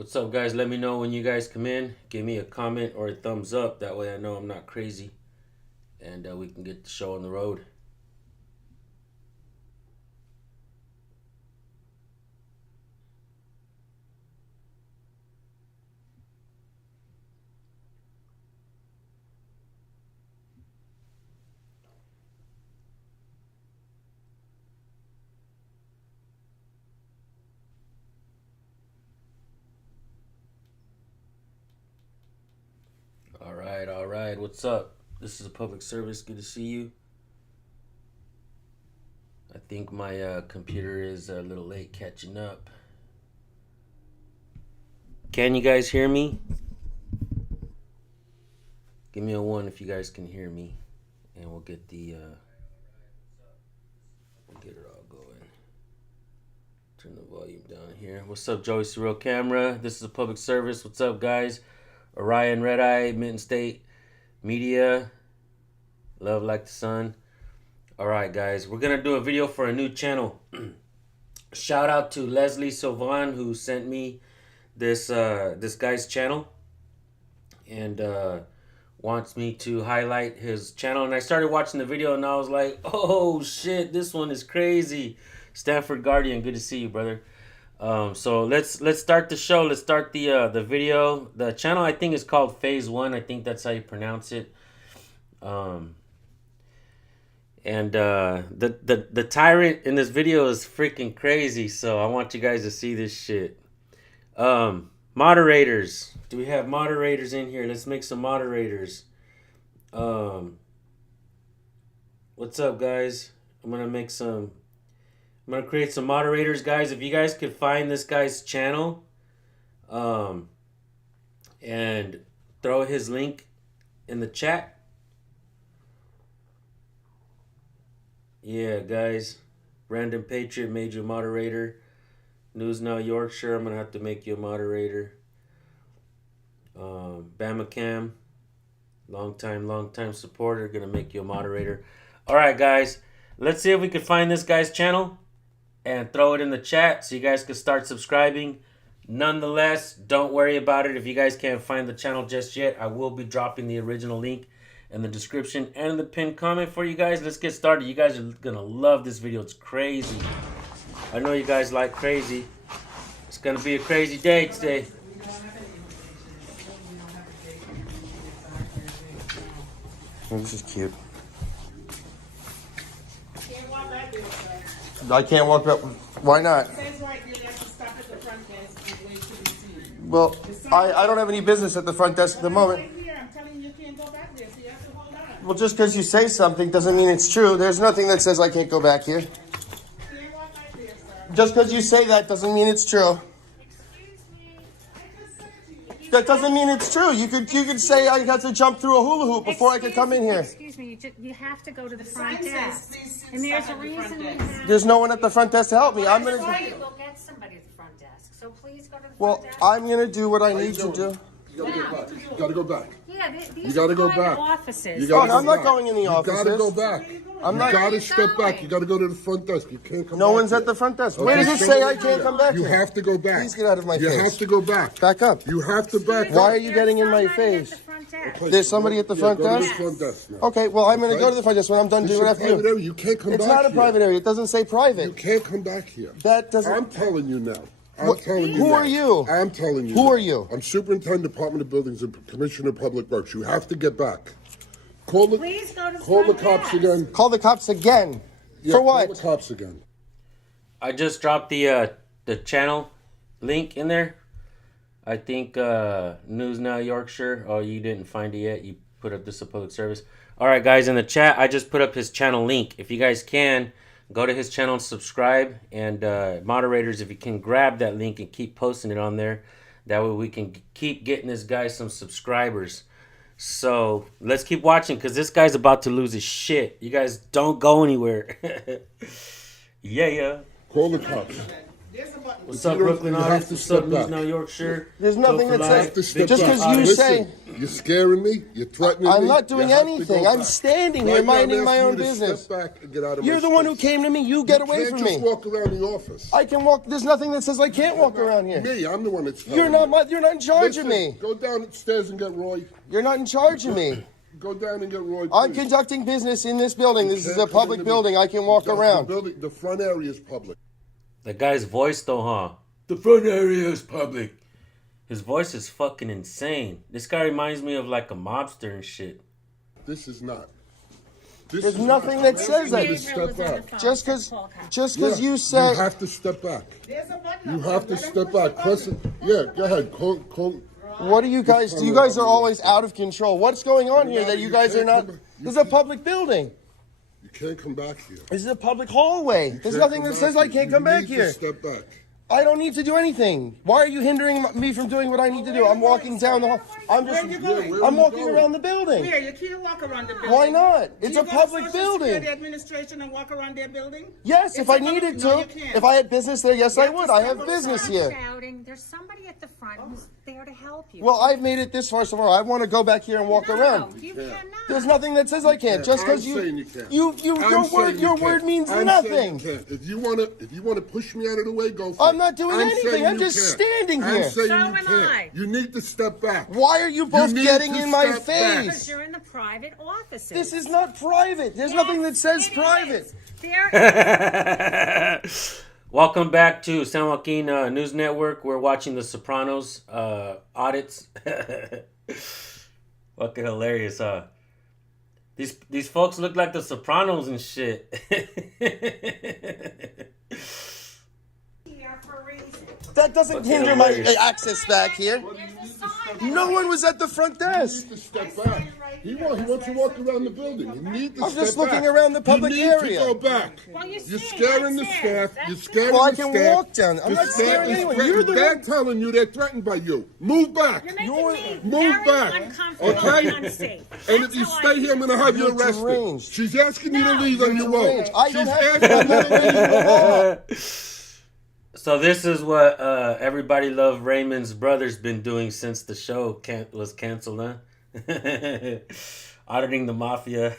What's up, guys? Let me know when you guys come in. Give me a comment or a thumbs up. That way I know I'm not crazy. And we can get the show on the road. All right. What's up? This is a public service. Good to see you. I think my computer is a little late catching up. Can you guys hear me? Give me a 1 if you guys can hear me, and we'll get the we'll get it all going. Turn the volume down here. What's up, Joey Surreal Camera? This is a public service. What's up, guys? Orion Red Eye, Mitten State Media, Love Like the Sun. All right, guys, we're gonna do a video for a new channel. Shout out to Leslie Sylvan, who sent me this this guy's channel and wants me to highlight his channel. And I started watching the video and I was like, oh shit, this one is crazy. Stanford Guardian, good to see you, brother. So let's start the show. Let's start the video. The channel, I think, is called Phase 1. I think that's how you pronounce it. The tyrant in this video is freaking crazy. So I want you guys to see this shit. Moderators. Do we have moderators in here? Let's make some moderators. What's up, guys? I'm gonna create some moderators, guys. If you guys could find this guy's channel, and throw his link in the chat. Yeah, guys. Random Patriot made you a moderator. News Now Yorkshire, I'm gonna have to make you a moderator. Bama Cam, long time supporter, gonna make you a moderator. All right, guys. Let's see if we can find this guy's channel and throw it in the chat so you guys can start subscribing. Nonetheless, don't worry about it if you guys can't find the channel just yet. I will be dropping the original link in the description and in the pinned comment for you guys. Let's get started. You guys are gonna love this video. It's crazy. I know you guys like crazy. It's gonna be a crazy day today. Oh, this is cute. I can't walk up. Why not? Well, I don't have any business at the front desk at the moment. Well, just because you say something doesn't mean it's true. There's nothing that says I can't go back here. Just because you say that doesn't mean it's true. That doesn't mean it's true. You could say I had to jump through a hula hoop before I could come in here. Excuse me, you have to go to the front desk. And there's a reason we have... There's no one at the front desk to help me. I'm gonna. We'll get somebody at the front desk. So please go to the front Well, desk. I'm gonna do what I need to do. You gotta go back. Yeah, You these gotta are go private back. offices. You gotta I'm go not back. going in the offices. You gotta go back. I'm not- You gotta Where are you step back. going? You gotta go to the front desk. You can't come No back one's here. at the front desk. Okay, Where does it say somebody I do can't that. come back You here? have to go back. Please get out of my You face. have to go back. Back up. You have to back Why up. are you getting in my There's somebody at face? the front desk. Please, There's somebody at the front go to desk? the front desk now. Okay, well, I'm going to Okay. go to the front desk when I'm done This doing what I is a have to private do. area. You can't come It's back not a here. private area. It doesn't say You private. can't come back here. That doesn't... I'm telling you now. I'm What- telling you who now. are you? I'm telling you. Who now. are you? I'm Superintendent, Department of Buildings and Commissioner of Public Works. You have to get back. Call the Please go to the call the front cops desk. again. Call the cops again. Yeah, For Call what? the cops again. I just dropped the channel link in there. I think News Now Yorkshire. Oh, you didn't find it yet. You put up this a public service. All right, guys, in the chat, I just put up his channel link. If you guys can, go to his channel and subscribe. And moderators, if you can grab that link and keep posting it on there, that way we can keep getting this guy some subscribers. So let's keep watching because this guy's about to lose his shit. You guys don't go anywhere. Yeah. Call the cops. What's up, You Brooklyn have Audit? to What's up, step News back. Now Yorkshire? There's nothing Go for that life. says- To step Just back. 'cause you Listen, say- you're scaring me, you're threatening me. I'm not doing you have to anything. go I'm back. standing here Right now, I'm minding my asking own you to business. Step back and get out of You're my the one who space. came to me. You get away can't from just me. walk around the office. I can walk. There's nothing that says I can't walk around here. Me, I'm the one that's telling You're not. you. You're not in charge Listen, of me. Go downstairs and get Roy. You're not in charge of me. Go down and get Roy. I'm please. conducting business in this building. This is Can't a come public into the- building. I can walk around. The front area is public. The guy's voice, though, huh? The front area is public. His voice is fucking insane. This guy reminds me of like a mobster and shit. This is not. There's nothing that says that. You step back. Just because Yeah, you said. You have to step back. You have to step back. Press it. Yeah, go ahead. Call. What do you guys? You guys are always out of control. What's going on here that you guys are not? This is a public building. You can't come back here. This is a public hallway. There's Can't nothing come that back says I here. can't You come back need to here. Step back. I don't need to do anything. Why are you hindering me from doing what I need to do? I'm walking down the hall. I'm just. Where are you going? where I'm you walking going? around the building. Where? You can't walk around the building. Why not? It's Do a you go to public Social building. Security Administration and walk around their building? Yes, It's if a I public- needed no, to. you can't. If I had business there, yes, I have to would. I step have outside. business Stop here. shouting. There's somebody at the front who's there to help you. Well, I've made it this far so far. I want to go back here and walk no, around. you cannot. There's nothing that says I can't. Just because I'm saying you can't. your I'm saying word, you your can't. word means I'm nothing. saying you can't. If you wanna push me out of the way, go for it. I'm not doing anything. saying I'm you just can't. standing here. I'm saying So you am can't. I. You need to step back. Why are you both need getting to in my step back. Because face? you're in the private offices. This is not private. There's nothing that says It private. is. There Welcome back to San Joaquin News Network. We're watching The Sopranos audits. Fucking hilarious, huh? These folks look like The Sopranos and shit. here for a reason. That doesn't Fucking hinder my hilarious. access back here. There's a sign. No one was at the front desk. You need to step back. He wants to walk around the building. You need to I'm step just looking back. around the public you need area. To go back. Well, you You're see, scaring the that's it. staff. That's You're it. scaring Well, I the can staff. walk down. I'm The not staff scaring is anyone. threatened. You're the They're one. telling you they're threatened by you. Move back. You're making You're- me Move very back. uncomfortable Okay? and unsafe. And That's if you how I stay here, I'm feel. going to have you You're arrested. deranged. She's asking you to No, leave and you won't. deranged. I don't She's have to. asking I'm not you to breaking the law. So this is what Everybody Love Raymond's brother's been doing since the show was canceled, huh? Auditing the mafia,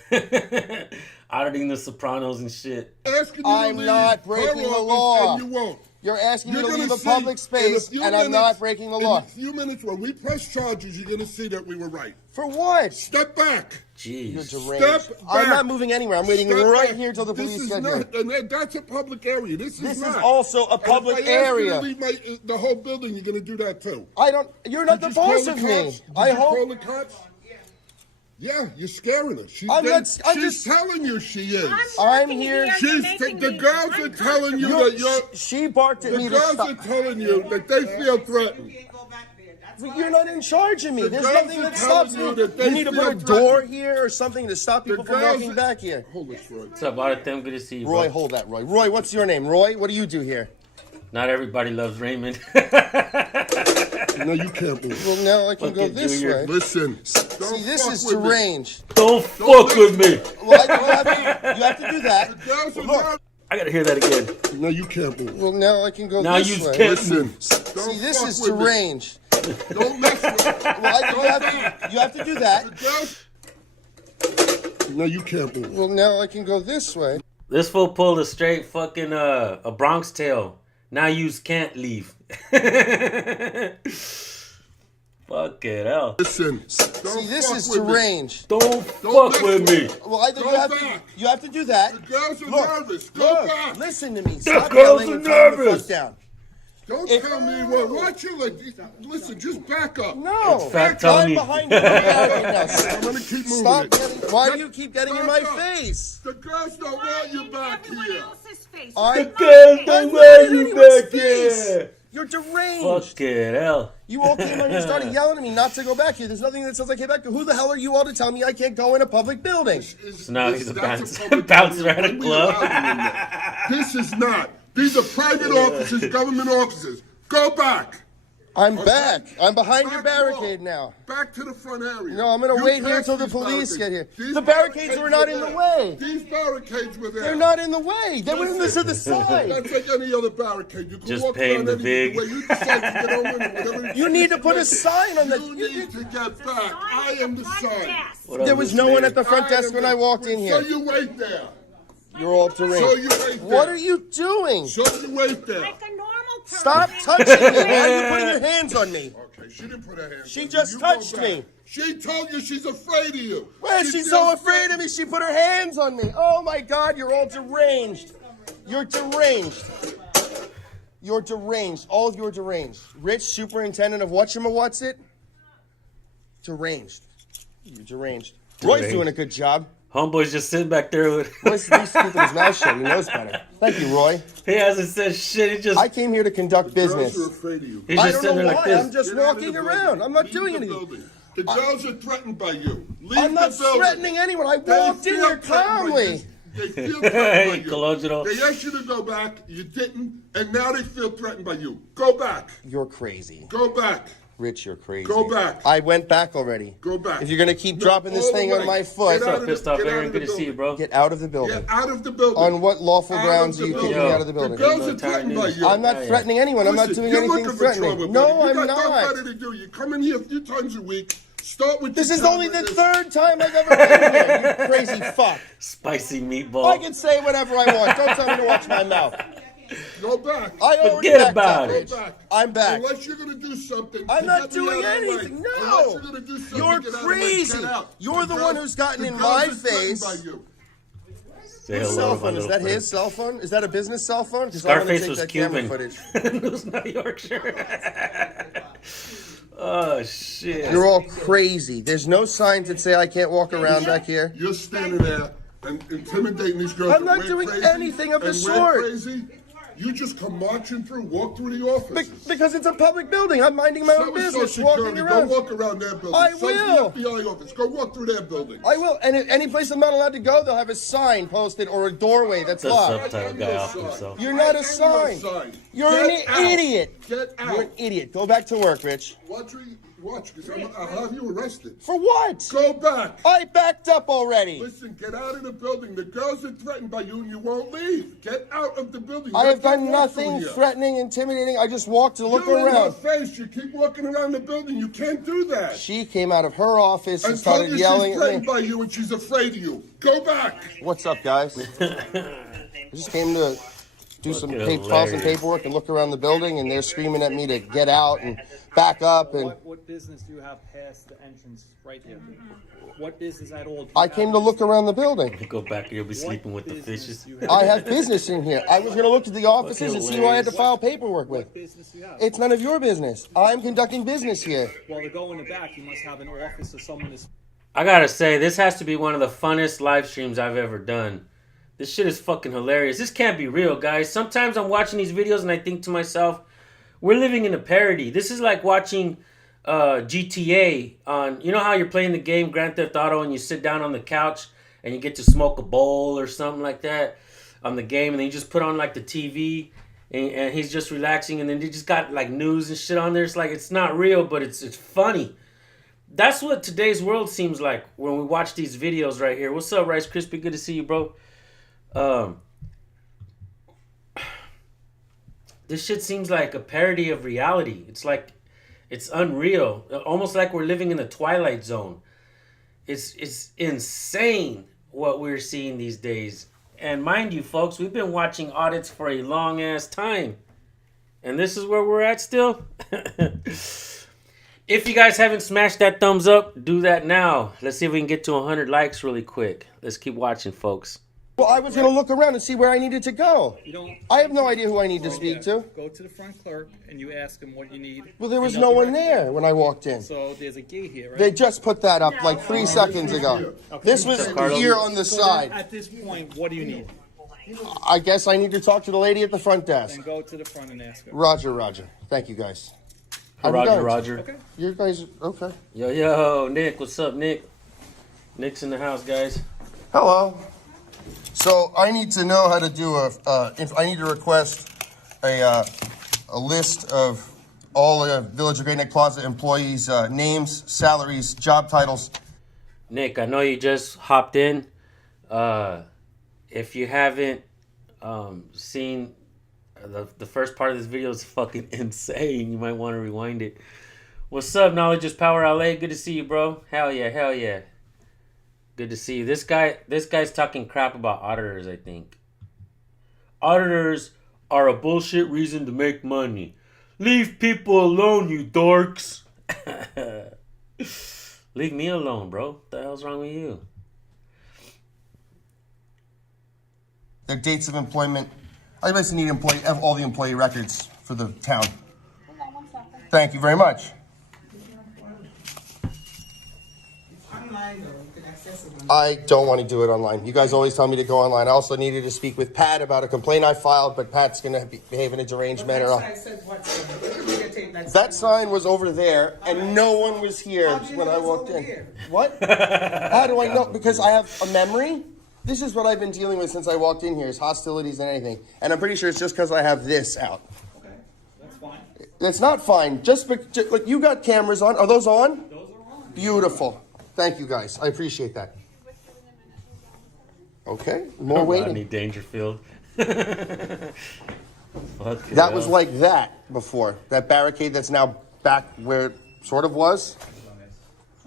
auditing the Sopranos and shit. Asking you to I'm leave not her breaking the office law. And you won't. You're asking me You're to gonna leave a see public in space, a few and I'm minutes- not breaking the law. In a few minutes, when we press charges, you're going to see that we were right. For what? Step back. You're Jeez. deranged. Step I'm back. not moving anywhere. I'm waiting Step right back. here till the This police is get here. not, and that's a public area. This This not. is also a And public if I ask you to area. leave the whole building, you're going to do that too. I don't. You're not Did the you call boss the of me. cops? Did I you call hope. the cops? Yeah, you're scaring her. She's I'm not- I'm she's just- telling you she is. I'm working here. You're She's making the me girls are telling you You're- that you're. She barked at The me to girls are stop. telling you that they feel threatened. But you're not in charge of me. The There's girls nothing are that telling stops you me. that they You need to put a feel door threatened. here or something to stop The people from girls walking are- back here. Hold this, Roy. What's up, Audit? Good to see you, bro. Roy, hold that, Roy. Roy, what's your name? Roy, what do you do here? Not everybody loves Raymond. No, you can't move. Well, now I can go Fucking this Junior. way. Listen. Don't See, this fuck is with me. deranged. Don't fuck with me. Well, you have to do that. Girls are Look. not- I gotta hear that again. No, you can't move. Well, now I can go Now this you way. can't Listen. move. Don't See, this fuck is with me. deranged. Don't mess with me. Well, you have to do that. Girls. No, you can't move. Well, now I can go this way. This fool pulled a straight fucking a Bronx tale. Now yous can't leave. Fuck it hell. Listen. Don't See, this fuck is with me. deranged. Don't Don't fuck mess with me. Well, I think Go you back. have to do that. The girls are Look, nervous. Go look, back. listen to me. Stop girls yelling are and tell me to nervous. fuck down. Don't If- tell me what. Watch your leg. Listen, just back up. No, Fat I'm Tony. behind you. right now. I'm gonna keep moving. Stop it. getting. Why do you keep getting in my Back up. face? The girls don't want you back Everyone here. else's face. I- It's The not girls me. don't I'm want not in you anyone's back face. here. You're deranged. Fuck it hell. You all came on here and started yelling at me not to go back here. There's nothing that says I came back here. Who the hell are you all to tell me I can't go in a public building? So now he's a That's bouncer. public Bouncer area. at a When we club. allow you in there. This is not. These are private offices, government offices. Go back. I'm back. I'm behind your Back barricade wall. now. Back to the front area. No, I'm going to You wait here passed until the these police get here. These The barricades were not in the there. way. These barricades were there. They're not in the way. They were in Listen, to the side. That's like any other barricade. You can Just walk pay around him the any big. way you decide to get over it, whatever. You need to put a sign on You the... need to get back. I am the sign. What up, There was Miss no one Mayor? at the front desk when I walked in So here. you wait there. You're all terrain. So you wait there. What are you doing? So you wait there. Like a normal person. Stop touching me. Why are you putting your hands on me? Okay, she didn't put her hands She on you. just You touched go back. me. She told you she's afraid of you. Well, she's so afraid of me, she put her hands on me. Oh my God, you're all deranged. You're deranged. You're deranged. All of you are deranged. Rich, superintendent of whatchamawhatsit? Deranged. You're deranged. Roy's Deranged. doing a good job. Homeboy's just sitting back there with. Roy's he's keeping his mouth shut. He knows better. Thank you, Roy. He hasn't said shit. He just. I came here to conduct business. Girls are afraid of you. He's I just don't sitting know there why. like this. I'm just Get out of walking the around. building. I'm not Leave doing the anything. building. The girls are threatened by you. Leave I'm not the building. threatening anyone. I They walked in feel here threatened by calmly. you. They feel threatened by you. Colonial. They asked you to go back. You didn't, and now they feel threatened by you. Go back. You're crazy. Go back. Rich, you're crazy. Go back. I went back already. Go back. If you're gonna keep No, dropping this all the thing on way. my foot, Get out What's up, of pissed the- off, get out Aaron? of the Good to see you, building. bro. get out of the building. Get out of the building. On what lawful Out grounds of are you the kicking building. me out of the The building? girls No are threatened by time you. I'm not Yeah, yeah. threatening anyone. I'm not Listen, doing you're anything looking for trouble, threatening. buddy. No, You I'm got not. nothing better to do. You come in here a few times a week. Start with This your is only the camera. third time I've ever been here, you crazy fuck. Spicy I meatball. can say whatever I want. Don't tell me to watch my mouth. Go back. I already Forget backed about up, it. Rich. Go back. I'm back. Unless you're going to do something. I'm to not get me doing out of the way. anything. Unless No. you're going to do something You're to get out of the way, crazy. get out. You're the one who's gotten in girls my are threatened face. by you. Say Whose hello cell to my phone? Is little that friend. his cell phone? Is that a business cell phone? 'Cause I wanna Scarface take was that camera Cuban. footage. It was not Yorkshire. Oh shit. You're all crazy. There's no signs that say I can't walk around back here. You're standing there and intimidating these girls. I'm not We're doing crazy, anything of the and we're sort. Crazy. You just come marching through, walk through the offices. Because it's a public building. I'm minding my own So is business, Social walking Security. around. Go walk around their building. I So's will. the FBI office. Go walk through their building. I will. And if any place I'm not allowed to go, they'll have a sign posted or a doorway that's The locked. subtitle guy off himself. You're not a I'm sign. your sign. You're Get an out. idiot. Get out. You're an idiot. Go back to work, Rich. Watch, because I'll have you arrested. For what? Go back. I backed up already. Listen, get out of the building. The girls are threatened by you and you won't leave. Get out of the building. I You have can't done walk through nothing here. threatening, intimidating. I just walked to look You're in her around. face. You keep walking around the building. You can't do that. She came out of her office and And told started you yelling she's at threatened me. by you and she's afraid of you. Go back. What's up, guys? I just came to do some Fucking file some hilarious. paperwork and look around the building, and they're screaming at me to get out and back up. And What business do you have past the entrance right here? What business at all? Do you I have came to look around the building. Go back and you'll be What sleeping with the business fishes. do you have? I have business in here. I was going to look at the offices and see who I had to file paperwork with. What business do you have? It's none of your business. I'm conducting business here. Well, to go in the back, you must have an office or someone is. I gotta say, this has to be one of the funnest live streams I've ever done. This shit is fucking hilarious. This can't be real, guys. Sometimes I'm watching these videos and I think to myself, we're living in a parody. This is like watching GTA on, you know how you're playing the game Grand Theft Auto and you sit down on the couch and you get to smoke a bowl or something like that on the game, and then you just put on like the TV and he's just relaxing, and then they just got like news and shit on there. It's like, it's not real, but it's funny. That's what today's world seems like when we watch these videos right here. What's up, Rice Krispie? Good to see you, bro. This shit seems like a parody of reality. It's like, it's unreal. Almost like we're living in the Twilight Zone. It's insane what we're seeing these days. And mind you, folks, we've been watching audits for a long ass time. And this is where we're at still. If you guys haven't smashed that thumbs up, do that now. Let's see if we can get to 100 likes really quick. Let's keep watching, folks. Well, I was going to look around and see where I needed to go. You don't. I have no idea who I need to speak to. Go to the front clerk and you ask them what you need. Well, there was and no they'll one direct there when I walked in. you. So there's a gate here, right? They just put that up like 3 seconds ago. This was here on the So then, side. at this point, what do you need? I guess I need to talk to the lady at the front desk. Then go to the front and ask her. Roger, Roger. Thank you, guys. I'm Roger, done. Roger. Okay. You guys, okay. Yo, Nick. What's up, Nick? Nick's in the house, guys. Hello. So I need to know how to do I need to request a list of all Village of Great Neck Plaza employees' names, salaries, job titles. Nick, I know you just hopped in. If you haven't seen the first part of this video, is fucking insane. You might want to rewind it. What's up, Knowledge is Power LA? Good to see you, bro. Hell yeah, hell yeah. Good to see you. This guy's talking crap about auditors, I think. Auditors are a bullshit reason to make money. Leave people alone, you dorks. Leave me alone, bro. What the hell's wrong with you? Their dates of employment. I basically need all the employee records for the town. Hold on one second. Thank you very much. Online, though, you can access it. I don't want to do it online. You guys always tell me to go online. I also needed to speak with Pat about a complaint I filed, but Pat's going to behave in a deranged manner. That sign was over there, and no one was here when I walked in. What? How do I know? Because I have a memory? This is what I've been dealing with since I walked in here, is hostilities and anything. And I'm pretty sure it's just because I have this out. Okay, that's fine. It's not fine. Like, you got cameras on. Are those on? Those are on. Beautiful. Thank you, guys. I appreciate that. Okay, more Rodney waiting. Dangerfield. Fuck That yeah. was like that before. That barricade that's now back where it sort of was.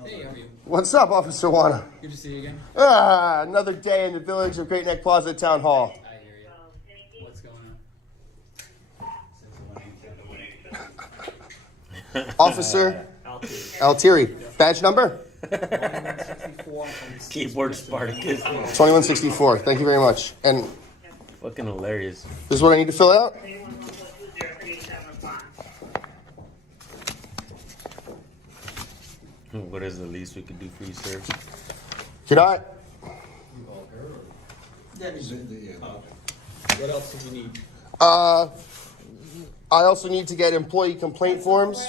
Hey, how are you? What's up, Officer Wana? Good to see you again. Another day in the Village of Great Neck Plaza Town Hall. I hear you. What's going on? Officer Altieri. Badge number? 164. Keyboard Spartacus. 2164. Thank you very much. And Fucking hilarious. this is what I need to fill out? What is the least we could do for you, sir? Can I? What else do you need? I also need to get employee complaint forms.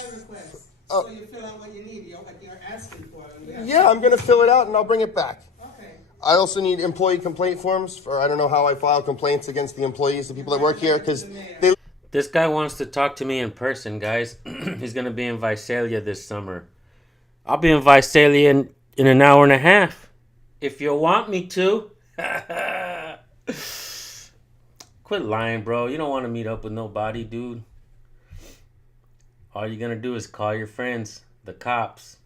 So you fill out what you need, what you're asking for. Yeah, I'm going to fill it out and I'll bring it back. Okay. I also need employee complaint forms for, I don't know how I file complaints against the employees, the people that work here, because they... This guy wants to talk to me in person, guys. He's going to be in Visalia this summer. I'll be in Visalia in an hour and a half. If you want me to. Quit lying, bro. You don't want to meet up with nobody, dude. All you're going to do is call your friends, the cops.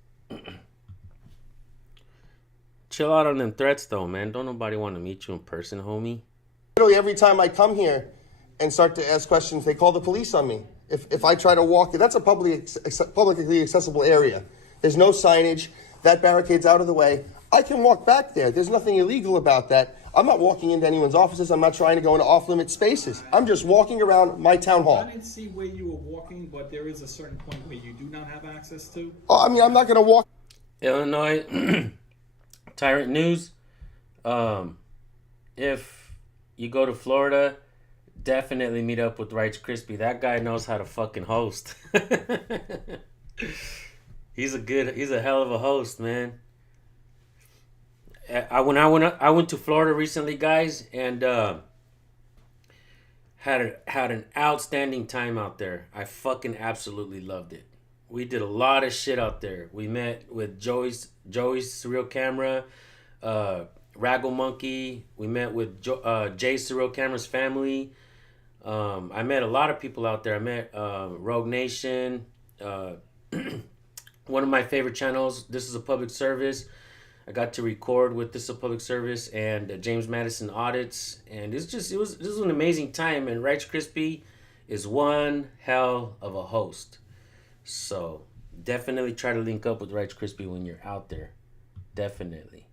Chill out on them threats, though, man. Don't nobody want to meet you in person, homie. Literally every time I come here and start to ask questions, they call the police on me. If I try to walk, that's a publicly accessible area. There's no signage. That barricade's out of the way. I can walk back there. There's nothing illegal about that. I'm not walking into anyone's offices. I'm not trying to go into off-limit spaces. I'm just walking around my town hall. I didn't see where you were walking, but there is a certain point where you do not have access to. Oh, I mean, I'm not going to walk. Illinois Tyrant News. If you go to Florida, definitely meet up with Rice Crispy. That guy knows how to fucking host. He's a hell of a host, man. I went to Florida recently, guys, and had an outstanding time out there. I fucking absolutely loved it. We did a lot of shit out there. We met with Joey's Surreal Camera, Raggle Monkey. We met with Jay's Surreal Camera's family. I met a lot of people out there. I met Rogue Nation. One of my favorite channels, This Is a Public Service. I got to record with This Is a Public Service and James Madison Audits. And this was an amazing time. And Rice Crispy is one hell of a host. So definitely try to link up with Rice Crispy when you're out there. Definitely.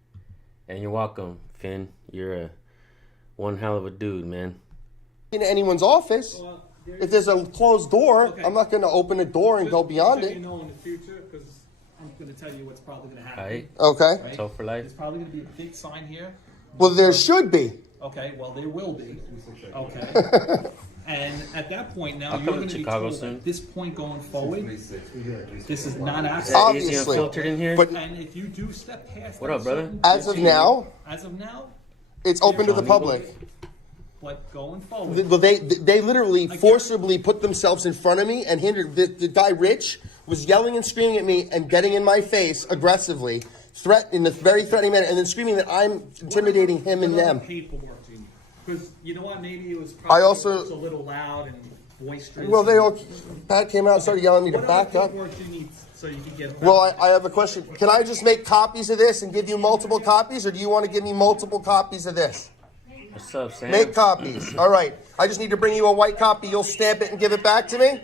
And you're welcome, Finn. You're one hell of a dude, man. Into anyone's office. Well, If there's a closed door, Okay. I'm not going to open a door and go beyond You it. know in the future, because I'm going to tell you what's probably going to happen. Right? Okay. Right? So for life. There's probably going to be a big sign here. Well, there should be. Okay, well, there will be. Okay. And at that point now, I'll you're come going to to be Chicago told soon. at this point going forward, this is not Is access. that easy Obviously. unfiltered in here? But And if you do step past What that up, brother? certain- as of now, As of now, it's open to the Johnny public. But going forward, Well, they literally forcibly put themselves in front of me and hindered. The guy Rich was yelling and screaming at me and getting in my face aggressively, in a very threatening manner, and then screaming that I'm intimidating him and them. paperwork do you need? Because you know what, maybe it was I probably also- a little loud and boisterous. Well, Pat came out and started yelling at me to What back other up. paperwork do you need so you can get? Well, I have a question. Can I just make copies of this and give you multiple copies, or do you want to give me multiple copies of this? What's up, Sam? Make copies. All right. I just need to bring you a white copy. You'll stamp it and give it back to me?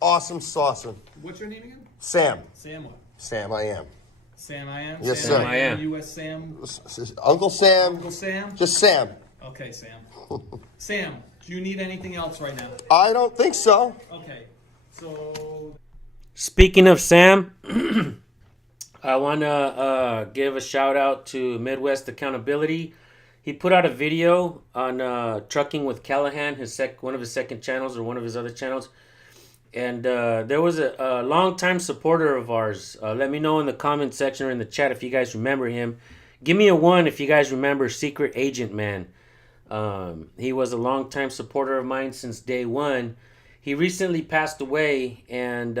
Awesome sauce. What's your name again? Sam. Sam what? Sam, I am. Sam I am? Yes, Sam sir. I am. U.S. Sam? Uncle Sam. Uncle Sam? Just Sam. Okay, Sam. Sam, do you need anything else right now? I don't think so. Okay, so... Speaking of Sam, I want to give a shout out to Midwest Accountability. He put out a video on Trucking with Callahan, one of his second channels or one of his other channels. And there was a longtime supporter of ours. Let me know in the comment section or in the chat if you guys remember him. Give me a 1 if you guys remember Secret Agent Man. He was a longtime supporter of mine since day one. He recently passed away, and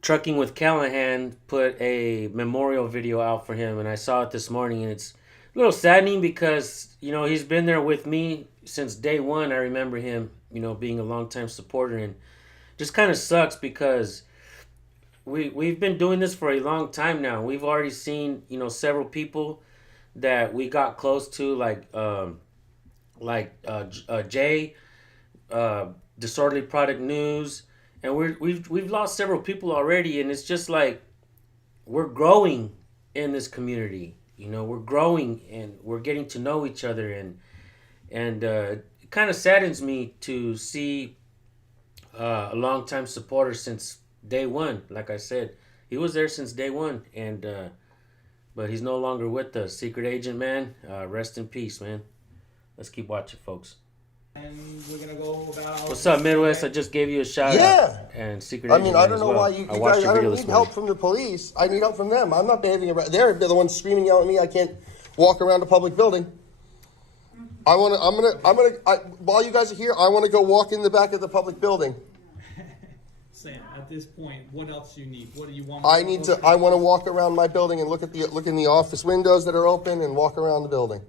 Trucking with Callahan put a memorial video out for him, and I saw it this morning, and it's a little saddening because, you know, he's been there with me since day one. I remember him, you know, being a longtime supporter, and just kind of sucks because we've been doing this for a long time now. We've already seen, you know, several people that we got close to, like Jay, Disorderly Product News, and we've lost several people already, and it's just like we're growing in this community. You know, we're growing and we're getting to know each other, and it kind of saddens me to see a longtime supporter since day one. Like I said, he was there since day one, and but he's no longer with us. Secret Agent Man, rest in peace, man. Let's keep watching, folks. And we're gonna go about... What's up, Midwest? I just gave you a shout Yeah. out. And Secret I Agent mean, Man I don't as know well. why you I watched guys. your I video don't this need help morning. from the police. I need help from them. I'm not behaving. They're the ones screaming, yelling at me. I can't walk around a public building. While you guys are here, I want to go walk in the back of the public building. Sam, at this point, what else do you need? What do you want? I want to walk around my building and look in the office windows that are open and walk around the building.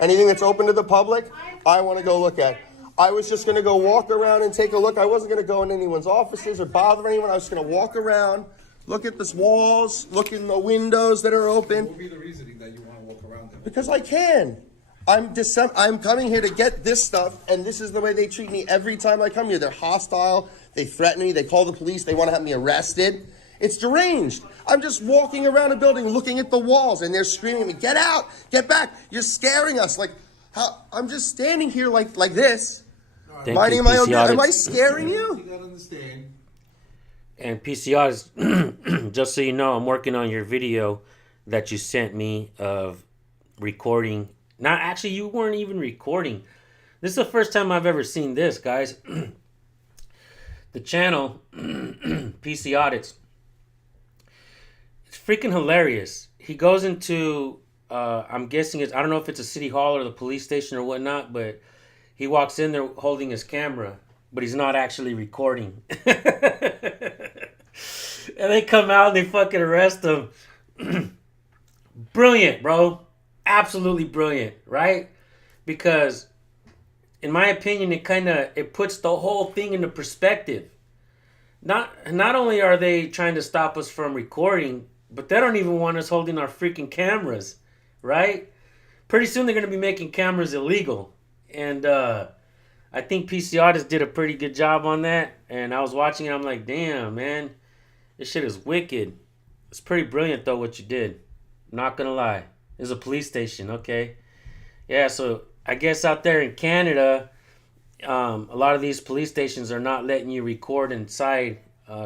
Anything that's open to the public, I want to go look at. I was just going to go walk around and take a look. I wasn't going to go in anyone's offices or bother anyone. I was going to walk around, look at the walls, look in the windows that are open. What would be the reasoning that you want to walk around them? Because I can. I'm coming here to get this stuff, and this is the way they treat me every time I come here. They're hostile. They threaten me. They call the police. They want to have me arrested. It's deranged. I'm just walking around a building looking at the walls, and they're screaming at me, "Get out! Get back! You're scaring us!" Like, how? I'm just standing here like this. Thank Minding you, my own. PC Am I Audits. scaring You you? gotta understand. And PC Audits, just so you know, I'm working on your video that you sent me of recording. Not actually, you weren't even recording. This is the first time I've ever seen this, guys. The channel, PC Audits. It's freaking hilarious. He goes into, I'm guessing I don't know if it's a city hall or the police station or whatnot, but he walks in there holding his camera, but he's not actually recording. And they come out and they fucking arrest him. Brilliant, bro. Absolutely brilliant, right? Because in my opinion, it puts the whole thing into perspective. Not only are they trying to stop us from recording, but they don't even want us holding our freaking cameras, right? Pretty soon they're going to be making cameras illegal. And I think PC Artists did a pretty good job on that. And I was watching it, I'm like, damn, man, this shit is wicked. It's pretty brilliant, though, what you did. Not going to lie. It's a police station, okay? Yeah, so I guess out there in Canada, a lot of these police stations are not letting you record inside,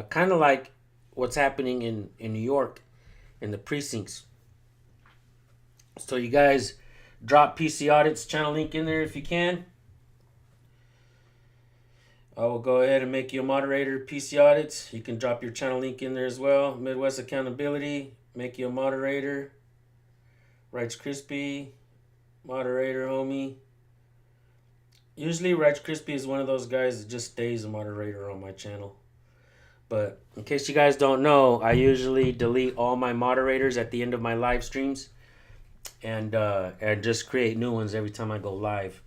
kind of like what's happening in New York in the precincts. So you guys drop PC Audits channel link in there if you can. I will go ahead and make you a moderator, PC Audits. You can drop your channel link in there as well. Midwest Accountability, make you a moderator. Rights Crispy, moderator, homie. Usually, Reg Crispy is one of those guys that just stays a moderator on my channel. But in case you guys don't know, I usually delete all my moderators at the end of my live streams, and just create new ones every time I go live.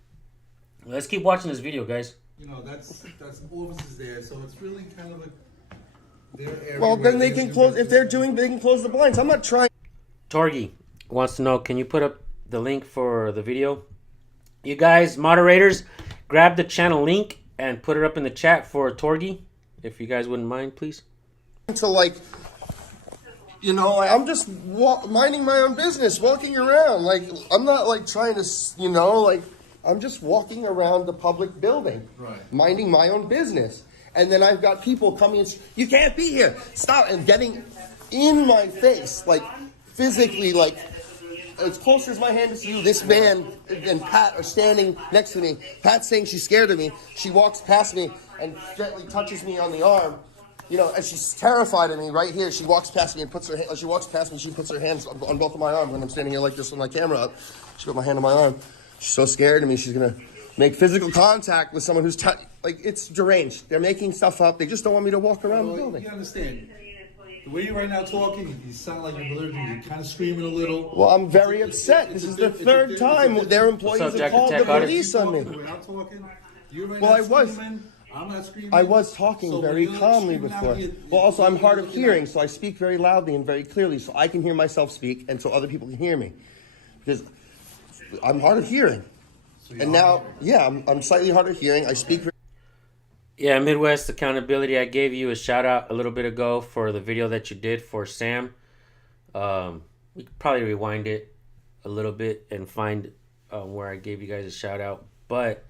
Let's keep watching this video, guys. You know, that's offices there, so it's really kind of a their area. Well, where then they can close, if they're doing, they can close the blinds. I'm not trying. Torgy wants to know, can you put up the link for the video? You guys, moderators, grab the channel link and put it up in the chat for Torgy, if you guys wouldn't mind, please. To like, you know, I'm just minding my own business, walking around. Like, I'm not like trying to, you know, like, I'm just walking around the public building, minding my own business. And then I've got people coming and, you can't be here, stop, and getting in my face, like physically, like as close as my hand is to you. This man and Pat are standing next to me. Pat's saying she's scared of me. She walks past me and gently touches me on the arm. You know, and she's terrified of me right here. She walks past me and puts her hands on both of my arms when I'm standing here like this with my camera up. She put my hand on my arm. She's so scared of me. She's gonna make physical contact with someone who's like, it's deranged. They're making stuff up. They just don't want me to walk around the building. You understand? The way you're right now talking, you sound like you're belligerent. You're kind of screaming a little. Well, I'm very upset. This is the third time their employees have called the police on me. We're not talking. You're right Well, now I was. screaming. I'm not screaming. I was talking So very when you're calmly screaming out, before. Well, also, I'm hard of hearing, so I speak very loudly and very clearly, so I can hear myself speak, and so other people can hear me. Because I'm hard of hearing. And now, yeah, I'm slightly hard of hearing. I speak. Yeah, Midwest Accountability, I gave you a shout out a little bit ago for the video that you did for Sam. We could probably rewind it a little bit and find where I gave you guys a shout out. But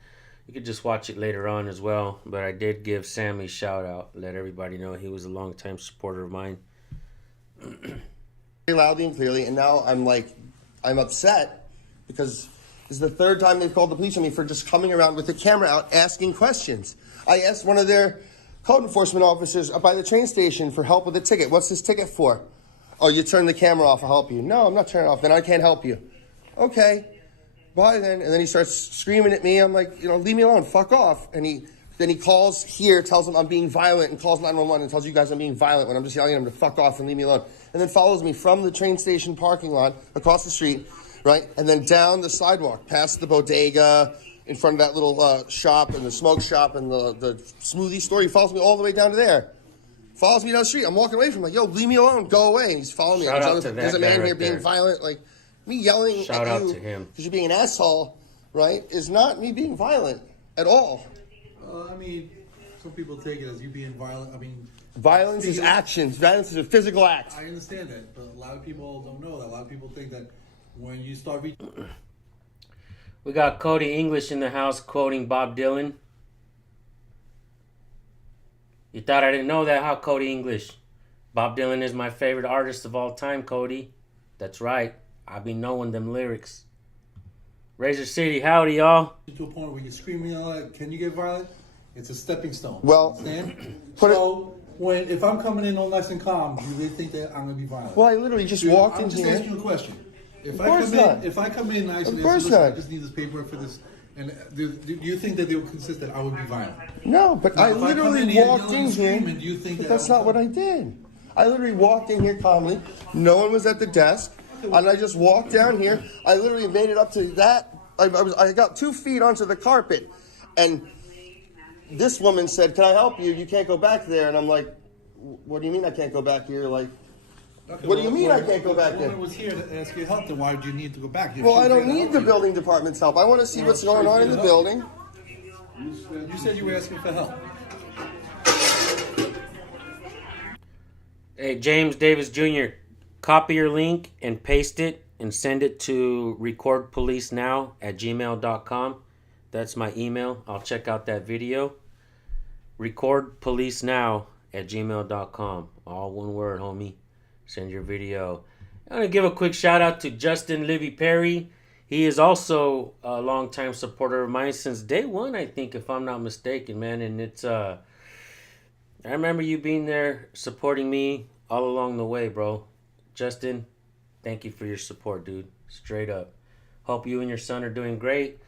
you could just watch it later on as well. But I did give Sam a shout out, let everybody know he was a longtime supporter of mine. Very loudly and clearly, and now I'm upset because this is the third time they've called the police on me for just coming around with the camera out asking questions. I asked one of their code enforcement officers up by the train station for help with a ticket. What's this ticket for? Oh, you turn the camera off, I'll help you. No, I'm not turning it off. Then I can't help you. Okay, bye then. And then he starts screaming at me. I'm like, you know, leave me alone, fuck off. And then he calls here, tells him I'm being violent, and calls 911 and tells you guys I'm being violent when I'm just yelling at him to fuck off and leave me alone. And then follows me from the train station parking lot across the street, right? And then down the sidewalk, past the bodega, in front of that little shop and the smoke shop and the smoothie store. He follows me all the way down to there. Follows me down the street. I'm walking away from him like, yo, leave me alone, go away. And he's following me. Shout out to There's that a man guy here right being there. violent. Like, me yelling Shout at out you to him. because you're being an asshole, right, is not me being violent at all. I mean, some people take it as you being violent. I mean, Violence is actions. Violence is a physical act. I understand that, but a lot of people don't know that. A lot of people think that when you start We got Cody English in the house quoting Bob Dylan. You thought I didn't know that, huh, Cody English? Bob Dylan is my favorite artist of all time, Cody. That's right. I be knowing them lyrics. Razor City, howdy, y'all. to a point where you're screaming all that, can you get violent? It's a stepping stone. Well, understand? put it- So if I'm coming in all nice and calm, do they think that I'm gonna be violent? Well, I literally just Dude, walked I'm in just here. asking you a question. If course not. If I come in nice Of and course listen, I not. just need this paperwork for this, and do you think that they would consist that I would be violent? No, but Now, I if I come in literally here walked yelling in and here. screaming, do you think But that that's I not would- what I did. I literally walked in here calmly. No one was at the desk, and I just walked down here. I literally made it up to that. I got 2 feet onto the carpet, and this woman said, "Can I help you? You can't go back there." And I'm like, "What do you mean I can't go back here?" Like, Okay, what do you mean I well, can't go back the there? woman was here to ask you help, then why would you need to go back? If well, she I was don't there to need help the you. building department's help. I want to see what's going on in the building. You said you were asking for help. Hey, James Davis Jr., copy your link and paste it and send it to recordpolicenow@gmail.com. That's my email. I'll check out that video. Recordpolicenow@gmail.com. All one word, homie. Send your video. I'm going to give a quick shout out to Justin Livy Perry. He is also a longtime supporter of mine since day one, I think, if I'm not mistaken, man. And it's, I remember you being there supporting me all along the way, bro. Justin, thank you for your support, dude. Straight up. Hope you and your son are doing great.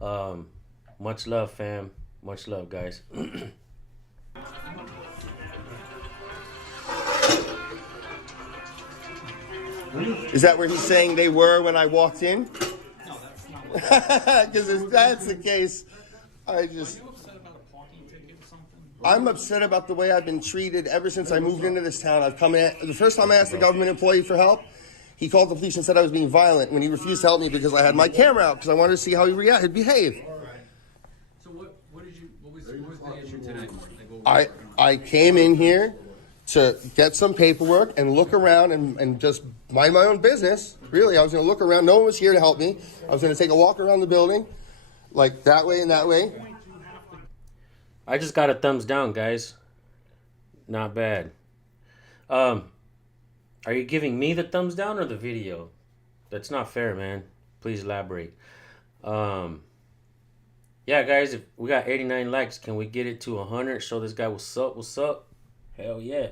Much love, fam. Much love, guys. Is that where he's saying they were when I walked in? No, that's not what. Because if that's the case, I just... Are you upset about a parking ticket or something? I'm upset about the way I've been treated ever since I moved into this town. I've come in... The first time I asked a government employee for help, he called the police and said I was being violent when he refused to help me because I had my camera out because I wanted to see how he'd behave. So what was the issue today? Like, I came in here to get some paperwork and look around and just mind my own business. Really, I was going to look around. No one was here to help me. I was going to take a walk around the building, like that way and that way. I just got a thumbs down, guys. Not bad. Are you giving me the thumbs down or the video? That's not fair, man. Please elaborate. Yeah, guys, if we got 89 likes, can we get it to 100? Show this guy what's up, what's up? Hell yeah.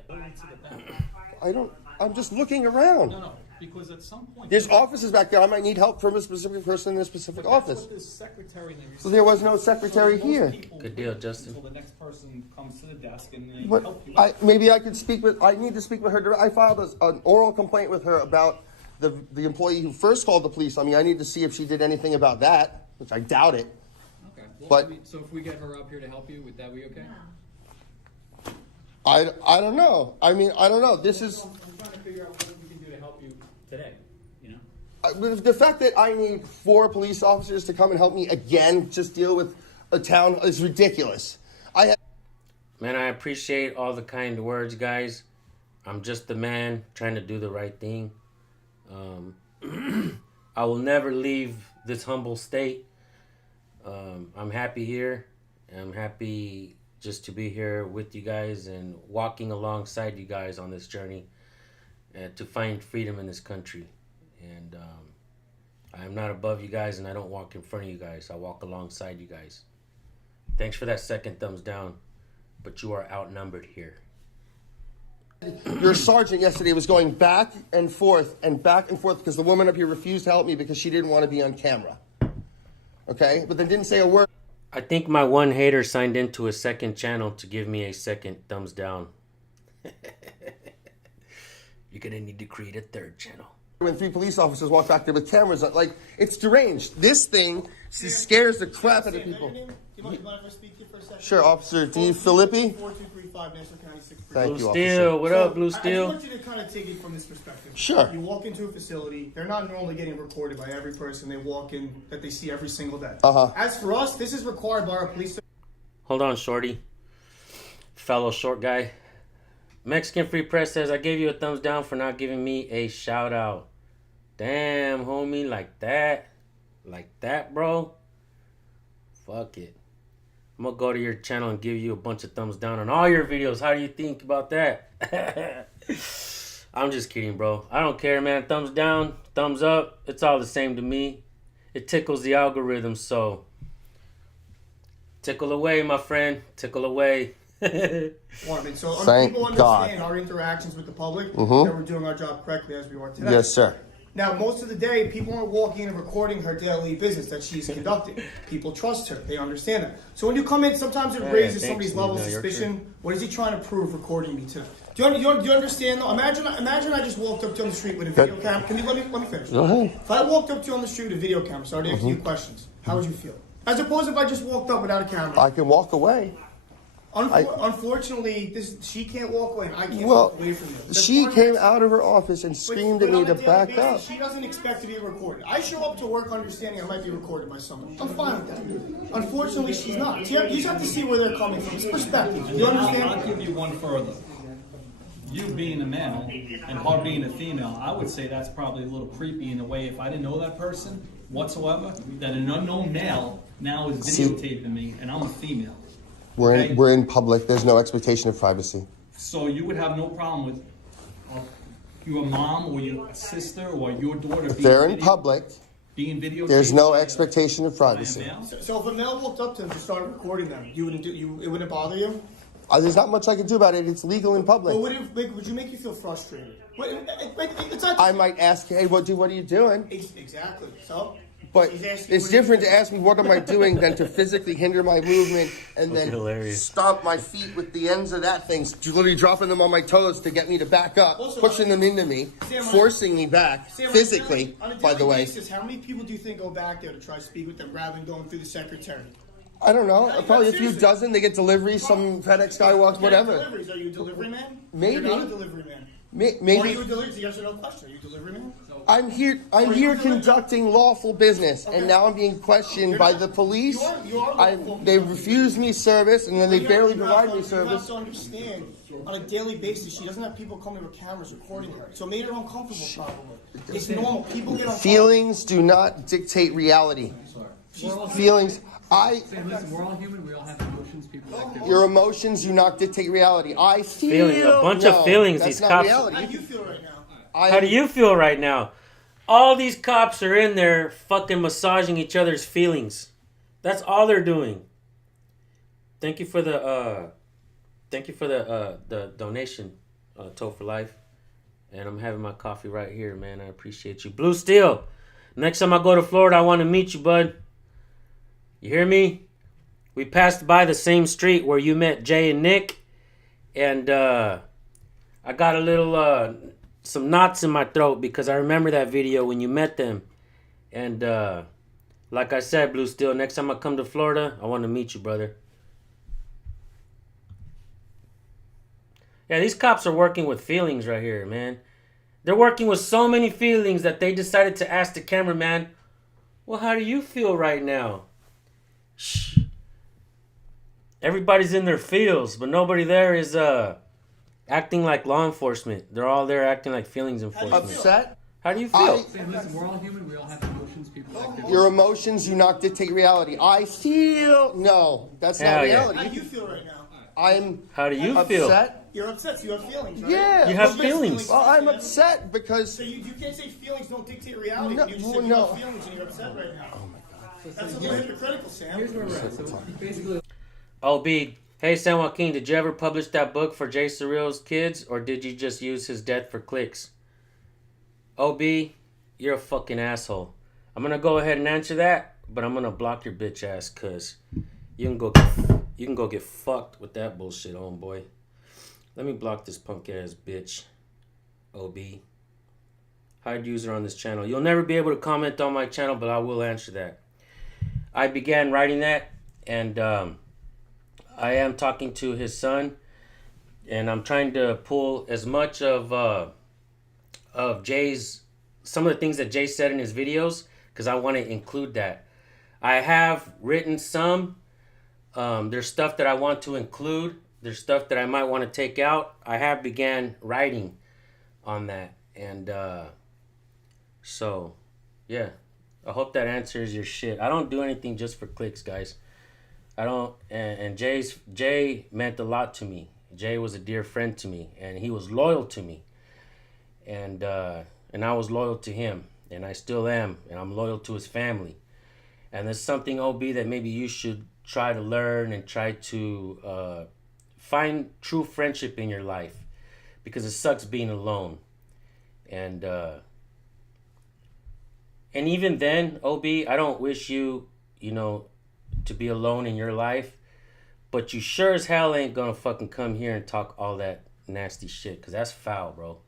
I'm just looking around. No, because at some point... There's offices back there. I might need help from a specific person in a specific office. This secretary... So there was no secretary here. Good deal, Justin. Until the next person comes to the desk and they But help you. maybe I could speak with... I need to speak with her. I filed an oral complaint with her about the employee who first called the police on me. I need to see if she did anything about that, which I doubt it. Okay. Well, But- so if we get her up here to help you, would that be okay? I don't know. I mean, I don't know. This is... I'm trying to figure out what we can do to help you today, you know? The fact that I need 4 police officers to come and help me again just deal with a town is ridiculous. Man, I appreciate all the kind words, guys. I'm just the man trying to do the right thing. I will never leave this humble state. I'm happy here. I'm happy just to be here with you guys and walking alongside you guys on this journey to find freedom in this country. And I'm not above you guys, and I don't walk in front of you guys. I walk alongside you guys. Thanks for that second thumbs down, but you are outnumbered here. Your sergeant yesterday was going back and forth because the woman up here refused to help me because she didn't want to be on camera. Okay? But then didn't say a word. I think my one hater signed into a second channel to give me a second thumbs down. You're gonna need to create a third channel. When 3 police officers walk back there with cameras on, like, it's deranged. This thing scares the crap out of people. You mind if I speak to you for a second? Sure, Officer D. Filippi. 4235 Nassau County 6. Thank Blue you, Steel, officer. what up, Blue I just Steel? want you to kind of take it from this perspective. Sure. You walk into a facility, they're not normally getting recorded by every person they walk in that they see every single day. Uh-huh. As for us, this is required by our police. Hold on, shorty. Fellow short guy. Mexican Free Press says, I gave you a thumbs down for not giving me a shout out. Damn, homie, like that? Like that, bro? Fuck it. I'm gonna go to your channel and give you a bunch of thumbs down on all your videos. How do you think about that? I'm just kidding, bro. I don't care, man. Thumbs down, thumbs up. It's all the same to me. It tickles the algorithm, so tickle away, my friend. Tickle away. Warman. So Thank people God. understand our interactions with the public, that we're doing our job correctly as we are today. Yes, sir. Now, most of the day, people aren't walking in and recording her daily business that she's conducting. People trust her. They understand that. So when you come in, sometimes it raises thanks, somebody's level of New Yorker. suspicion. What is he trying to prove recording me to? Do you understand, though? Imagine I just walked up to you on the street with a video camera. Can you let me finish? Go ahead. If I walked up to you on the street with a video camera, started asking you questions, how would you feel? As opposed if I just walked up without a camera. I can walk away. Unfortunately, she can't walk away, and I can't Well, walk away from you. That's she part of came it. out of her office and screamed at But me on to a daily back basis, up. She doesn't expect to be recorded. I show up to work understanding I might be recorded by someone. I'm fine with that. Unfortunately, she's not. So you just have to see where they're coming from. It's perspective. You I'll understand? give you one further. You being a male and her being a female, I would say that's probably a little creepy in a way. If I didn't know that person whatsoever, that an unknown male now is videotaping me and I'm a female. We're in public. There's no expectation of privacy. So you would have no problem with your mom or your sister or your daughter If they're in public, being videotaped? there's no expectation of by a privacy. male? So if a male walked up to them and started recording them, it wouldn't bother you? There's not much I can do about it. It's legal in public. Or would you make you feel frustrated? It's not, I might ask, hey, what are you doing? Exactly. So But She's asking it's what you different do. to ask me what am I doing than to physically hinder my movement and then hilarious. stomp my feet with the ends of that thing, literally dropping them on my toes to get me to back up, Also, pushing them into me, Sam, forcing me back Sam, physically, on a by the daily way. basis, how many people do you think go back there to try to speak with them rather than going through the secretary? I don't know. No, Probably a few seriously. dozen. They get deliveries, some FedEx guy walks, whatever. Deliveries. Are you a delivery man? Maybe. You're not a delivery man. Or are you Maybe. a delivery? Yes or no question. Are you a delivery man? I'm here conducting lawful business, and now I'm being questioned by the police. You are lawful. They refused me service, and then they barely provide me You have service. to understand, on a daily basis, she doesn't have people coming with cameras recording her. So it made her uncomfortable, probably. It's normal. People get uncomfortable. Feelings do not dictate reality. Feelings. Sam, listen, we're all human. We all have emotions. People act different. Your emotions do not dictate reality. I feel Feeling, a bunch of no, feelings That's these not cops- reality. How do you feel right now? How do you feel right now? All these cops are in there fucking massaging each other's feelings. That's all they're doing. Thank you for the donation, Toe for Life. And I'm having my coffee right here, man. I appreciate you. Blue Steel. Next time I go to Florida, I want to meet you, bud. You hear me? We passed by the same street where you met Jay and Nick. And I got a little some knots in my throat because I remember that video when you met them. And like I said, Blue Steel, next time I come to Florida, I want to meet you, brother. Yeah, these cops are working with feelings right here, man. They're working with so many feelings that they decided to ask the cameraman, well, how do you feel right now? Shh. Everybody's in their feels, but nobody there is acting like law enforcement. They're all there acting like feelings enforcement. Upset? How do you feel? Sam, listen, we're all human. We all have emotions. People act different. Your emotions do not dictate reality. I feel no. That's Hell not yeah. How reality. do you feel right now? I'm How do you feel? upset. You're upset, so you have feelings, right? Yeah. You have What makes feelings. Well, I'm man? upset because So you can't say feelings don't dictate reality. No, You just well, said you no. have feelings and you're upset right now. Oh my God. That's a Sam, little hypocritical, Sam. Here's where we're at. So basically, OB, hey San Joaquin, did you ever publish that book for Jay Surreal's kids, or did you just use his death for clicks? OB, you're a fucking asshole. I'm gonna go ahead and answer that, but I'm gonna block your bitch ass, cause you can go get fucked with that bullshit, homeboy. Let me block this punk ass bitch. OB. Hide user on this channel. You'll never be able to comment on my channel, but I will answer that. I began writing that, and I am talking to his son, and I'm trying to pull as much of Jay's, some of the things that Jay said in his videos, because I want to include that. I have written some. There's stuff that I want to include. There's stuff that I might want to take out. I have began writing on that, and so yeah. I hope that answers your shit. I don't do anything just for clicks, guys. I don't, and Jay meant a lot to me. Jay was a dear friend to me, and he was loyal to me, and I was loyal to him, and I still am, and I'm loyal to his family. And there's something, OB, that maybe you should try to learn and try to find true friendship in your life, because it sucks being alone, and even then, OB, I don't wish you, to be alone in your life, but you sure as hell ain't gonna fucking come here and talk all that nasty shit, because that's foul, bro.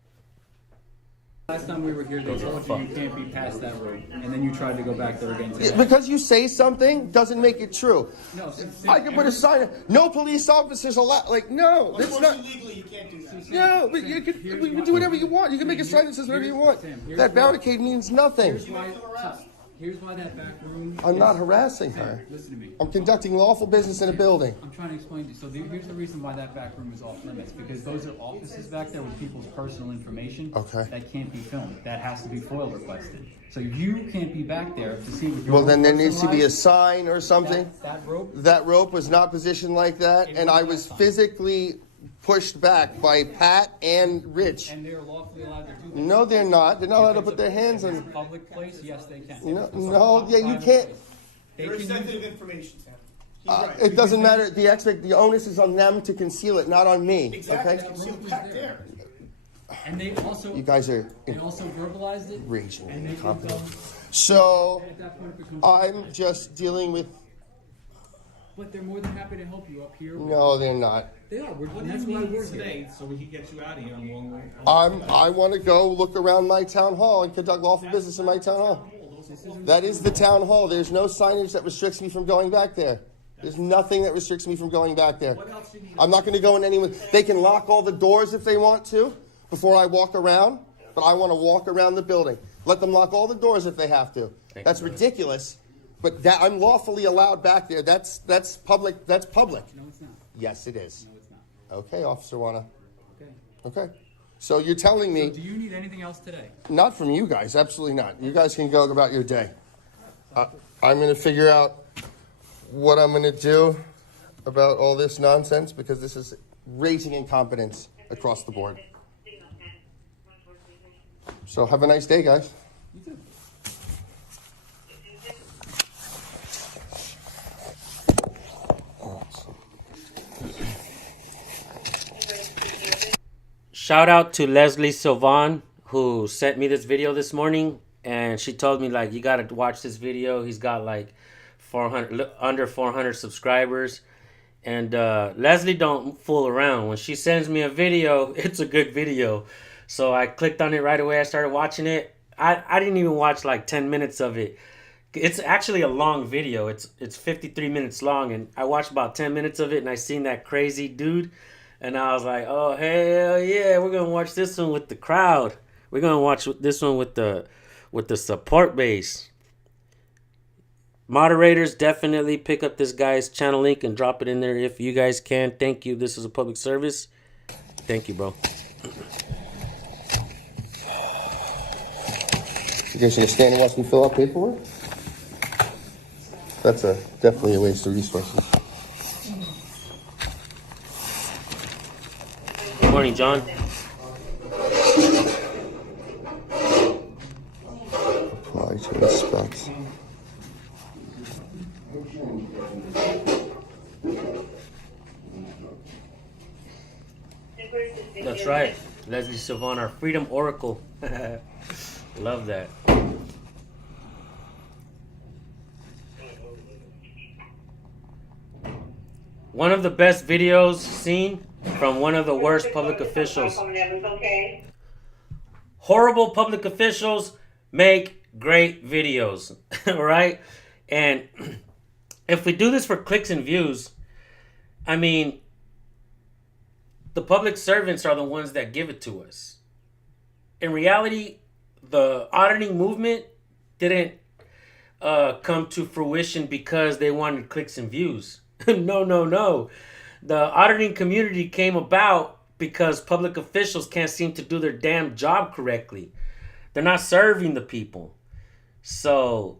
last time we were here, they told you you can't be past that road, and then you tried to go back there again today. because you say something doesn't make it true. No, I can put a sign. No police officers allowed. Like, no, that's not. Unfortunately, legally, you can't do that. No, but you can do whatever you want. You can make a sign that says whatever you want. That barricade means nothing. Here's why that back room. I'm not harassing her. Listen to me. I'm conducting lawful business in a building. I'm trying to explain to you. So here's the reason why that back room is off limits, because those are offices back there with people's personal information. Okay. That can't be filmed. That has to be FOIL requested. So you can't be back there to see what your Well, then there personal needs to be a life- sign or something. That rope. That rope was not positioned like that, and I was physically pushed back by Pat and Rich. And they're lawfully allowed to do that. No, they're not. They're not allowed to If put their hands it's a on. public place, yes, they can. No, If it's a no, yeah, you private can't. place, they Very can sensitive use- information, Sam. He's right. It doesn't matter. The onus is on them to conceal it, not on me. Exactly. Okay. It's concealed back there. And they also You guys are verbalized it. raging And they incompetent. So at that point it becomes I'm just dealing with. But they're more than happy to help you up here. No, they're not. They are. What do That's you why need we're today here. so we can get you out of here on long way? I want to go look around my town hall and conduct lawful business in my town hall. That is the town hall. There's no signage that restricts me from going back there. There's nothing that restricts me from going back there. I'm not going to go in anyone. They can lock all the doors if they want to before I walk around, but I want to walk around the building. Let them lock all the doors if they have to. That's ridiculous. But that I'm lawfully allowed back there. That's public. That's public. No, it's not. Yes, it is. No, it's not. Okay, Officer Wana. Okay. Okay. So you're telling me, Do you need anything else today? not from you guys, absolutely not. You guys can go about your day. I'm going to figure out what I'm going to do about all this nonsense because this is raging incompetence across the board. So have a nice day, guys. You too. Shout out to Leslie Sylvan who sent me this video this morning, and she told me like you gotta watch this video. He's got like 400 under 400 subscribers, and Leslie don't fool around. When she sends me a video, it's a good video. So I clicked on it right away. I started watching it. I didn't even watch like 10 minutes of it. It's actually a long video. It's 53 minutes long, and I watched about 10 minutes of it, and I seen that crazy dude. And I was like, oh, hell yeah, we're going to watch this one with the crowd. We're going to watch this one with the support base. Moderators, definitely pick up this guy's channel link and drop it in there if you guys can. Thank you. This is a public service. Thank you, bro. You guys gonna stand and watch me fill out paperwork? That's definitely a waste of resources. Good morning, John. Apply to inspect. That's right. Leslie Sylvan, our Freedom Oracle. Love that. One of the best videos seen from one of the worst public officials. Horrible public officials make great videos, right? And if we do this for clicks and views, I mean, the public servants are the ones that give it to us. In reality, the auditing movement didn't come to fruition because they wanted clicks and views. No. The auditing community came about because public officials can't seem to do their damn job correctly. They're not serving the people. So,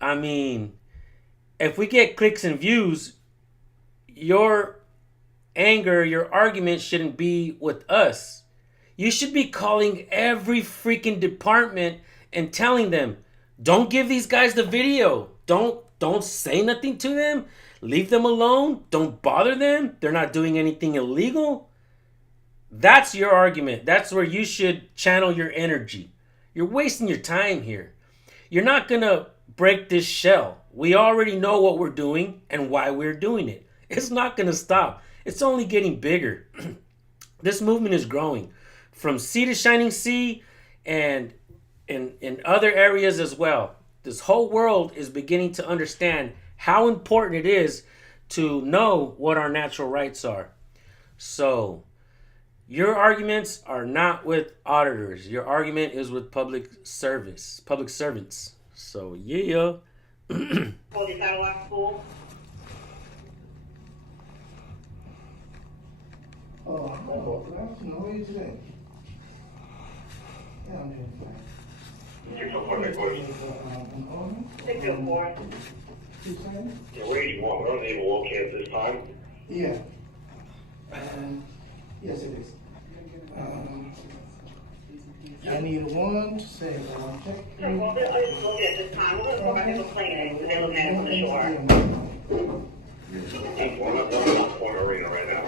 I mean, if we get clicks and views, your anger, your argument shouldn't be with us. You should be calling every freaking department and telling them, don't give these guys the video. Don't say nothing to them. Leave them alone. Don't bother them. They're not doing anything illegal. That's your argument. That's where you should channel your energy. You're wasting your time here. You're not going to break this shell. We already know what we're doing and why we're doing it. It's not going to stop. It's only getting bigger. This movement is growing from sea to shining sea and in other areas as well. This whole world is beginning to understand how important it is to know what our natural rights are. So, your arguments are not with auditors. Your argument is with public servants. So, yeah. Where do you want? We're unable to locate at this time. Yeah. Yes, it is. I need one to say one check. Okay, well, I just look at this time. We're going to go back to the plane and they're looking at it from the shore. We're not going to the corner arena right now.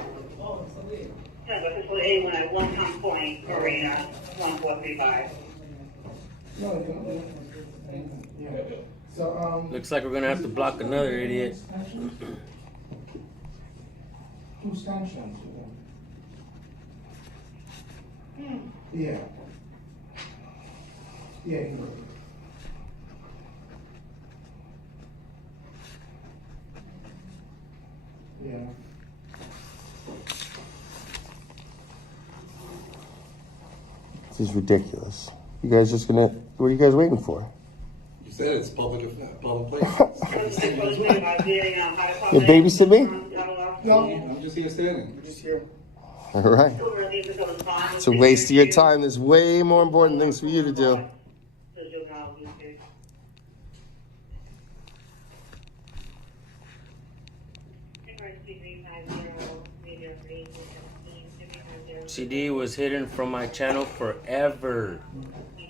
This is for anyone at One Tom Point Arena, 1435. Looks like we're gonna have to block another idiot. Two stanchions. Yeah. Yeah. Yeah. This is ridiculous. You guys just gonna, what are you guys waiting for? You said it's public place. You babysit me? No, I'm just here standing. we're just here. All right. It's a waste of your time. There's way more important things for you to do. CD was hidden from my channel forever.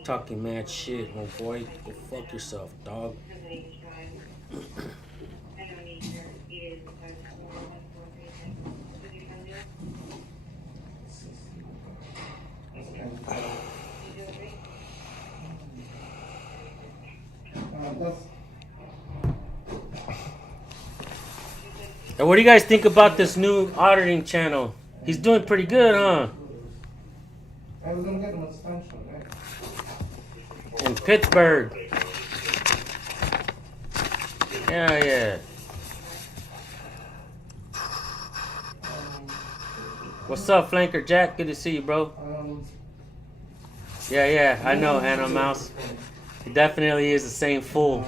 Talking mad shit, homeboy. Go fuck yourself, dog. And what do you guys think about this new auditing channel? He's doing pretty good, huh? I was gonna get an extension, right? In Pittsburgh. Yeah. What's up, Flanker Jack? Good to see you, bro. Yeah, I know, Hannah Mouse. He definitely is the same fool.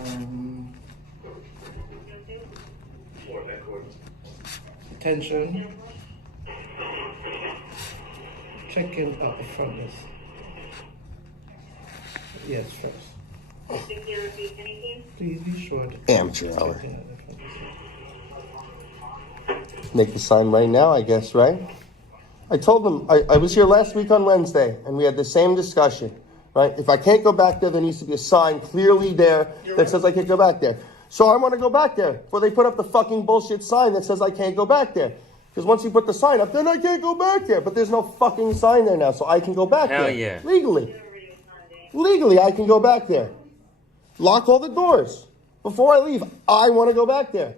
Attention. Check him out the front desk. Yes, first. Please be sure to Amateur hour. check in at the front desk. Make the sign right now, I guess, right? I told them, I was here last week on Wednesday, and we had the same discussion, right? If I can't go back there, there needs to be a sign clearly there that says I can't go back there. So I want to go back there before they put up the fucking bullshit sign that says I can't go back there. Because once you put the sign up, then I can't go back there. But there's no fucking sign there now, so I can go back Hell there. yeah. Legally. Legally, I can go back there. Lock all the doors. Before I leave, I want to go back there.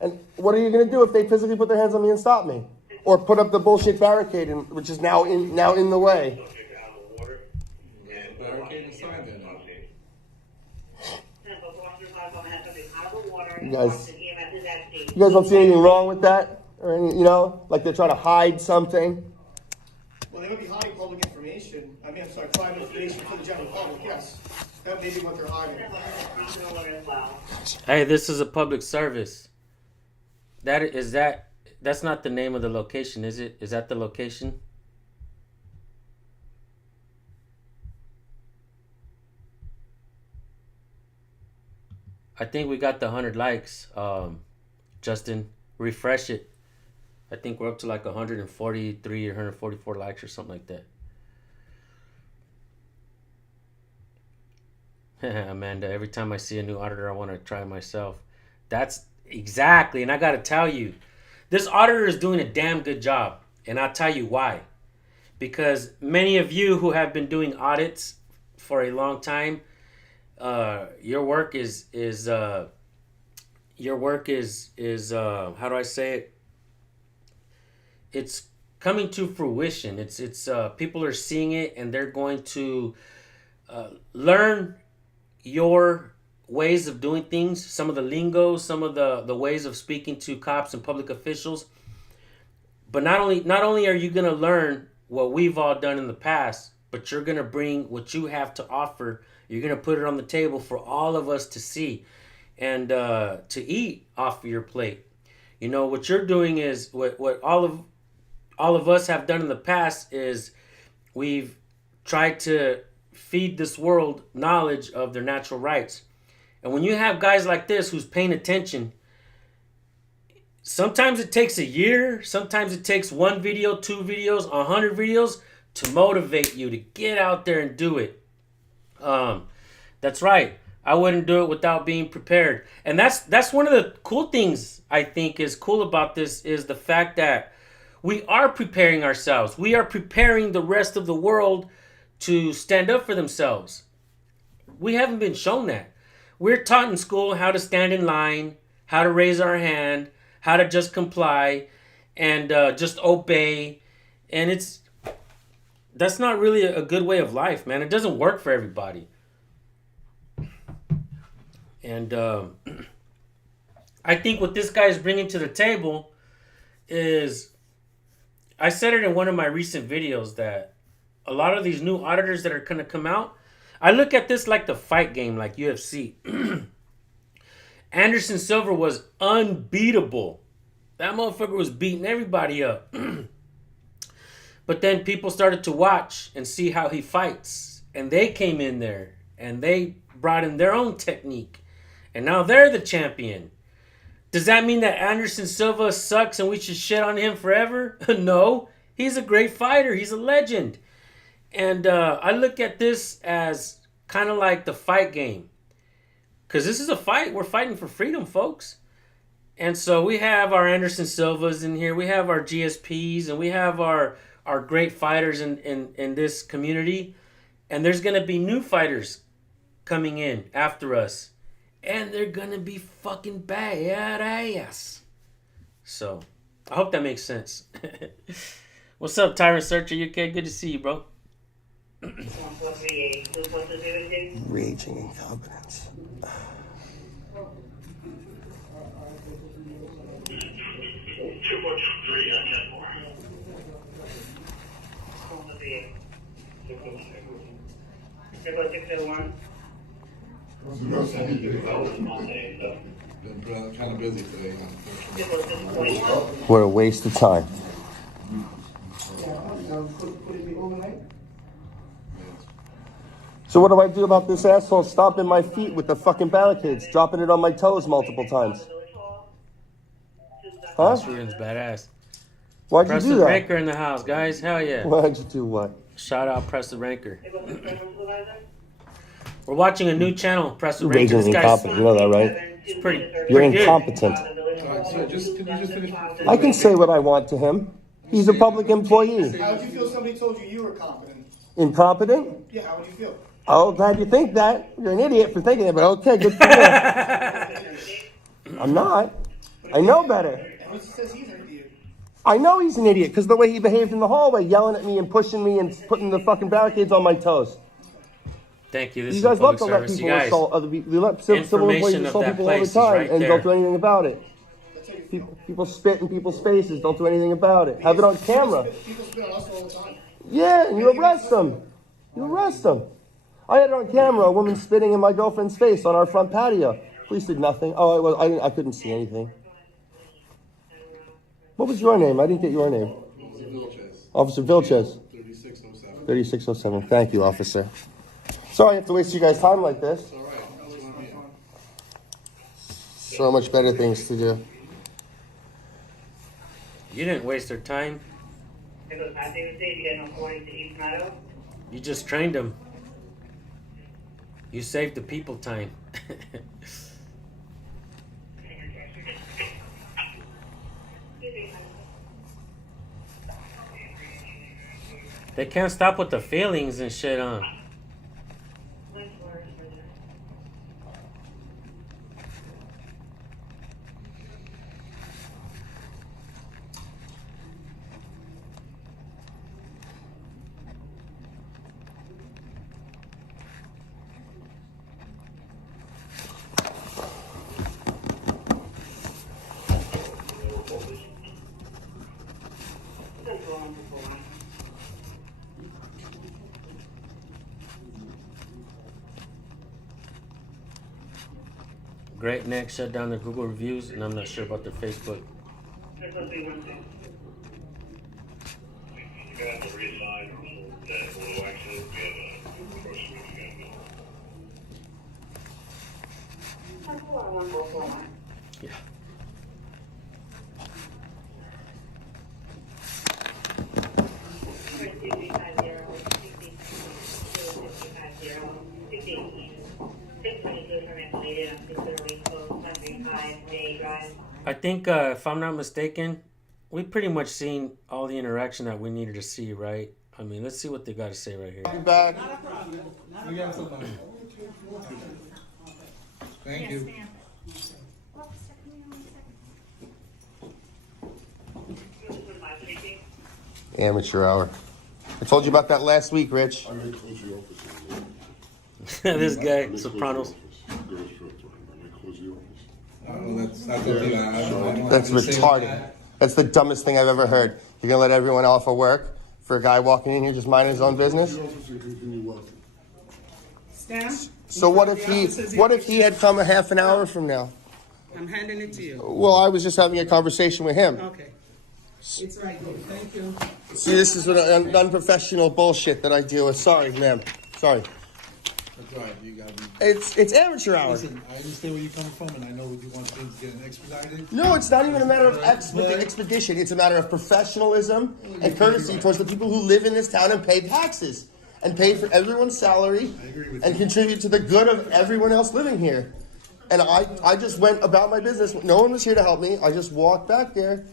And what are you going to do if they physically put their hands on me and stop me? Or put up the bullshit barricade, which is now in the way? Barricade and sign there now. You guys don't see anything wrong with that? Or any, like they're trying to hide something? Well, they would be hiding public information. Private information for the general public, yes. That may be what they're hiding. Hey, this is a public service. That's not the name of the location, is it? Is that the location? I think we got the 100 likes. Justin, refresh it. I think we're up to like 143 or 144 likes or something like that. Amanda, every time I see a new auditor, I want to try it myself. That's exactly, and I got to tell you, this auditor is doing a damn good job, and I'll tell you why. Because many of you who have been doing audits for a long time, your work is how do I say it? It's coming to fruition. It's people are seeing it, and they're going to learn your ways of doing things, some of the lingo, some of the ways of speaking to cops and public officials. But not only are you going to learn what we've all done in the past, but you're going to bring what you have to offer. You're going to put it on the table for all of us to see and to eat off of your plate. You know, what you're doing is what all of us have done in the past is we've tried to feed this world knowledge of their natural rights. And when you have guys like this who's paying attention, sometimes it takes a year, sometimes it takes one video, 2 videos, 100 videos to motivate you to get out there and do it. That's right. I wouldn't do it without being prepared. And that's one of the cool things I think is cool about this is the fact that We are preparing ourselves. We are preparing the rest of the world to stand up for themselves. We haven't been shown that. We're taught in school how to stand in line, how to raise our hand, how to just comply and just obey. And that's not really a good way of life, man. It doesn't work for everybody. And I think what this guy is bringing to the table is, I said it in one of my recent videos, that a lot of these new auditors that are going to come out, I look at this like the fight game, like UFC. Anderson Silva was unbeatable. That motherfucker was beating everybody up. But then people started to watch and see how he fights. And they came in there and they brought in their own technique. And now they're the champion. Does that mean that Anderson Silva sucks and we should shit on him forever? No. He's a great fighter. He's a legend. And I look at this as kind of like the fight game. Because this is a fight. We're fighting for freedom, folks. And so we have our Anderson Silvas in here. We have our GSPs. And we have our great fighters in this community. And there's going to be new fighters coming in after us. And they're going to be fucking badass. So, I hope that makes sense. What's up, Tyrant Searcher? You okay? Good to see you, bro. Raging incompetence. Been kind of busy today. What a waste of time. So what do I do about this asshole stomping my feet with the fucking barricades, dropping it on my toes multiple times? Huh? That's badass. Why'd you Press do the that? ranker in the house, guys. Hell yeah. Why'd you do what? Shout out Press the Ranker. We're watching a new channel, Press the Ranker. Raging incompetent, you know that, right? It's pretty You're good. incompetent. Sir, can you just finish? I can say what I want to him. He's a public employee. How would you feel if somebody told you you were competent? Incompetent? Yeah, how would you feel? Oh, glad you think that. You're an idiot for thinking it, but okay, good for you. I'm not. I know better. And he says he's an idiot. I know he's an idiot because the way he behaved in the hallway, yelling at me and pushing me and putting the fucking barricades on my toes. Thank you. This You is guys public love to let service. You people guys, assault other people. You let civil employees information of assault that people all the place is time right and there. don't do anything about it. People spit in people's faces. Don't do anything about it. Have it on camera. People spit on us all the time. Yeah, and you arrest them. You arrest them. I had it on camera, a woman spitting in my girlfriend's face on our front patio. Police did nothing. Oh, I couldn't see anything. What was your name? I didn't get your name. Officer Vilches. 3607. 3607. Thank you, officer. Sorry I have to waste you guys' time like this. So much better things to do. you didn't waste their time. You just trained them. You saved the people time. They can't stop with the feelings and shit on. Great Neck shut down their Google reviews, and I'm not sure about their Facebook. Yeah. I think, if I'm not mistaken, we pretty much seen all the interaction that we needed to see, right? I mean, let's see what they got to say right here. I'll be back. We got somebody. Thank you. Yes, ma'am. Amateur hour. I told you about that last week, Rich. I may close the office. This I guy, may Sopranos. close the office. Girls trip, I may close the office. That's okay. That's retarded. That's the dumbest thing I've ever heard. You're gonna let everyone off of work for a guy walking in here just minding his own business? The office and continue working. Stan? So what if he had come a half an hour from now? I'm handing it to you. Well, I was just having a conversation with him. Okay. It's right there. Thank you. See, this is an unprofessional bullshit that I deal with. Sorry, ma'am. Sorry. That's right. You gotta be. It's amateur hour. Listen, I understand where you're coming from, and I know you want things getting expedited. No, it's not even a matter of expedition. It's a matter of professionalism and courtesy towards the people who live in this town and pay taxes and pay for everyone's salary and contribute to the good of everyone else living here. And I just went about my business. No one was here to help me. I just walked back there.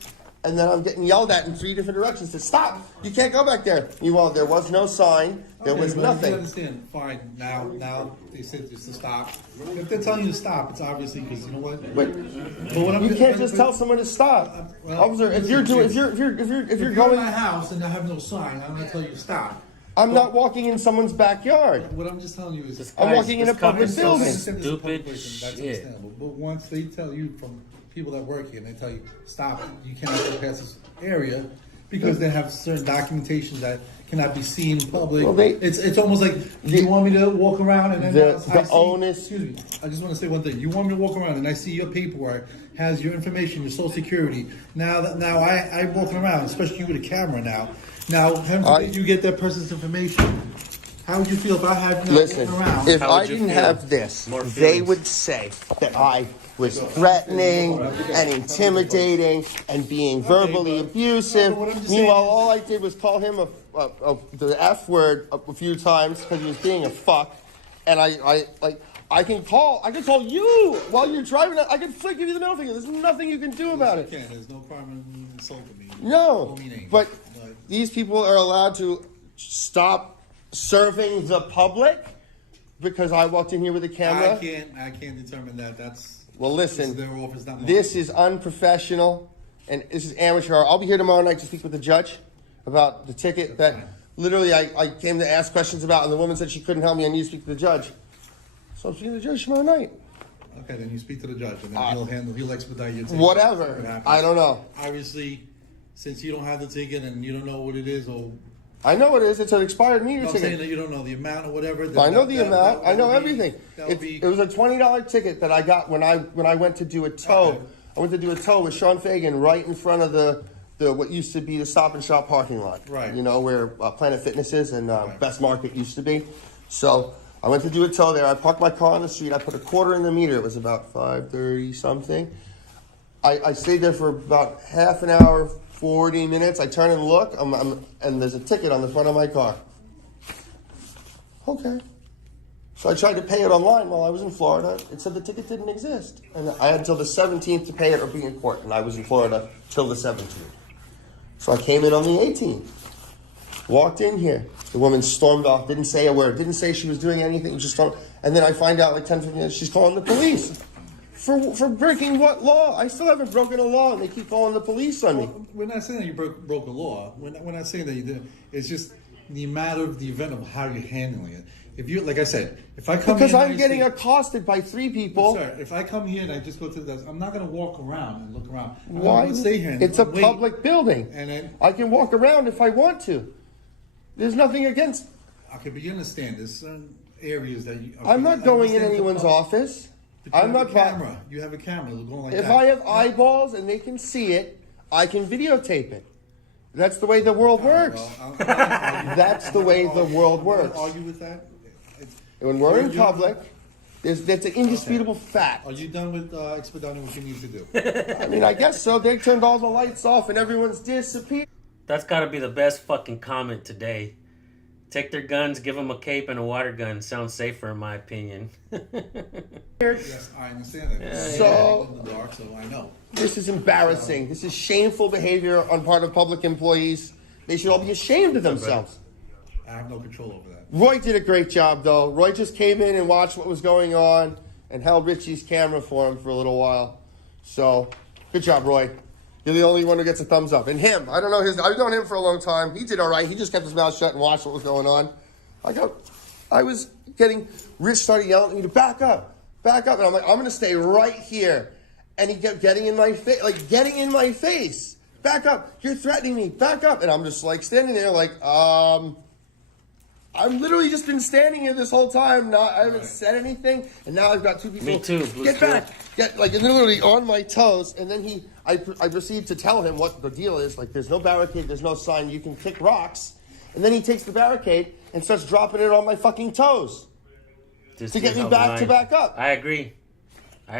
And then I'm getting yelled at in 3 different directions to stop. You can't go back there. Meanwhile, there was no sign. There was nothing. I understand. Fine. Now they said just to stop. If they're telling you to stop, it's obviously because you know what. Wait. You can't just tell someone to stop. Officer, if you're in my house and I have no sign, I'm gonna tell you to stop. I'm not walking in someone's backyard. What I'm just telling you is I'm walking in a public building. Stupid That's shit. understandable. But once they tell you from people that work here and they tell you stop it, you cannot go past this area because they have certain documentation that cannot be seen in public. Well, it's almost like you want me to walk around and then excuse me. I just want to say one thing. You want me to walk around and I see your paperwork has your information, your social security. Now I'm walking around, especially you with a camera now. Now, you get that person's information. How would you feel if I had you Listen, walking around? if I didn't have this, they would say that I was threatening and intimidating and being verbally abusive. Meanwhile, all I did was call him the F word a few times because he was being a fuck. And I can call you while you're driving. I can give you the middle finger. There's nothing you can do about it. There's no crime in insulting me. No, but these people are allowed to stop serving the public because I walked in here with a camera. I can't determine that. That's well. Listen, their office, not mine. This is unprofessional, and this is amateur. I'll be here tomorrow night to speak with the judge about the ticket that literally I came to ask questions about, and the woman said she couldn't help me. I need to speak to the judge, so I'm speaking to the judge tomorrow night. Okay, then you speak to the judge, and then he'll expedite your ticket. Whatever. I don't know. Obviously, since you don't have the ticket and you don't know what it is, or I know what it is. It's an expired meter I'm ticket. saying that you don't know the amount or whatever. I know the amount. I know everything. It was a $20 ticket that I got when I went to do a tow. Okay. I went to do a tow with Sean Fagan right in front of the what used to be the Stop and Shop parking lot. Right. You know where Planet Fitness is and Best Market used to be. So I went to do a tow there. I parked my car on the street. I put a quarter in the meter. It was about 5:30 something. I stayed there for about half an hour. 40 minutes, I turn and look, and there's a ticket on the front of my car. Okay. So I tried to pay it online while I was in Florida. It said the ticket didn't exist. And I had until the 17th to pay it or be in court, and I was in Florida till the 17th. So I came in on the 18th. Walked in here. The woman stormed off, didn't say a word, didn't say she was doing anything, just and then I find out like 10, 15 minutes, she's calling the police. For breaking what law? I still haven't broken a law, and they keep calling the police on me. We're not saying that you broke a law. We're not saying that you did. It's just the matter of the event of how you're handling it. If you, like I said, if I come because I'm getting accosted by 3 people. Sir, if I come here and I just go to the, I'm not going to walk around and look around. Why? I'm going to stay here. It's a public building, and then I can walk around if I want to. There's nothing against. Okay, but you understand there's certain areas that you. I'm not going in anyone's office. I'm not camera. You have a camera going like that. If I have eyeballs and they can see it, I can videotape it. That's the way the world works. That's the way the world works. Argue with that? When we're in public, that's an indisputable fact. Are you done with expediting what you need to do? I mean, I guess so. They turned all the lights off and everyone's disappeared. That's got to be the best fucking comment today. Take their guns, give them a cape and a water gun. Sounds safer, in my opinion. Yes, I understand that. So- In the dark, so I know. This is embarrassing. This is shameful behavior on part of public employees. They should all be ashamed of themselves. I have no control over that. Roy did a great job, though. Roy just came in and watched what was going on and held Richie's camera for him for a little while. So, good job, Roy. You're the only one who gets a thumbs up. And him, I don't know I've known him for a long time. He did all right. He just kept his mouth shut and watched what was going on. Rich started yelling at me to back up. And I'm like, I'm going to stay right here. And he kept getting in my face, Back up. You're threatening me. Back up. And I'm just like standing there like, I've literally just been standing here this whole time. I haven't said anything, and now I've got two people. Me too. Get back! Literally on my toes. And then I proceed to tell him what the deal is. Like, there's no barricade, there's no sign. You can kick rocks. And then he takes the barricade and starts dropping it on my fucking toes to get me back to back up. I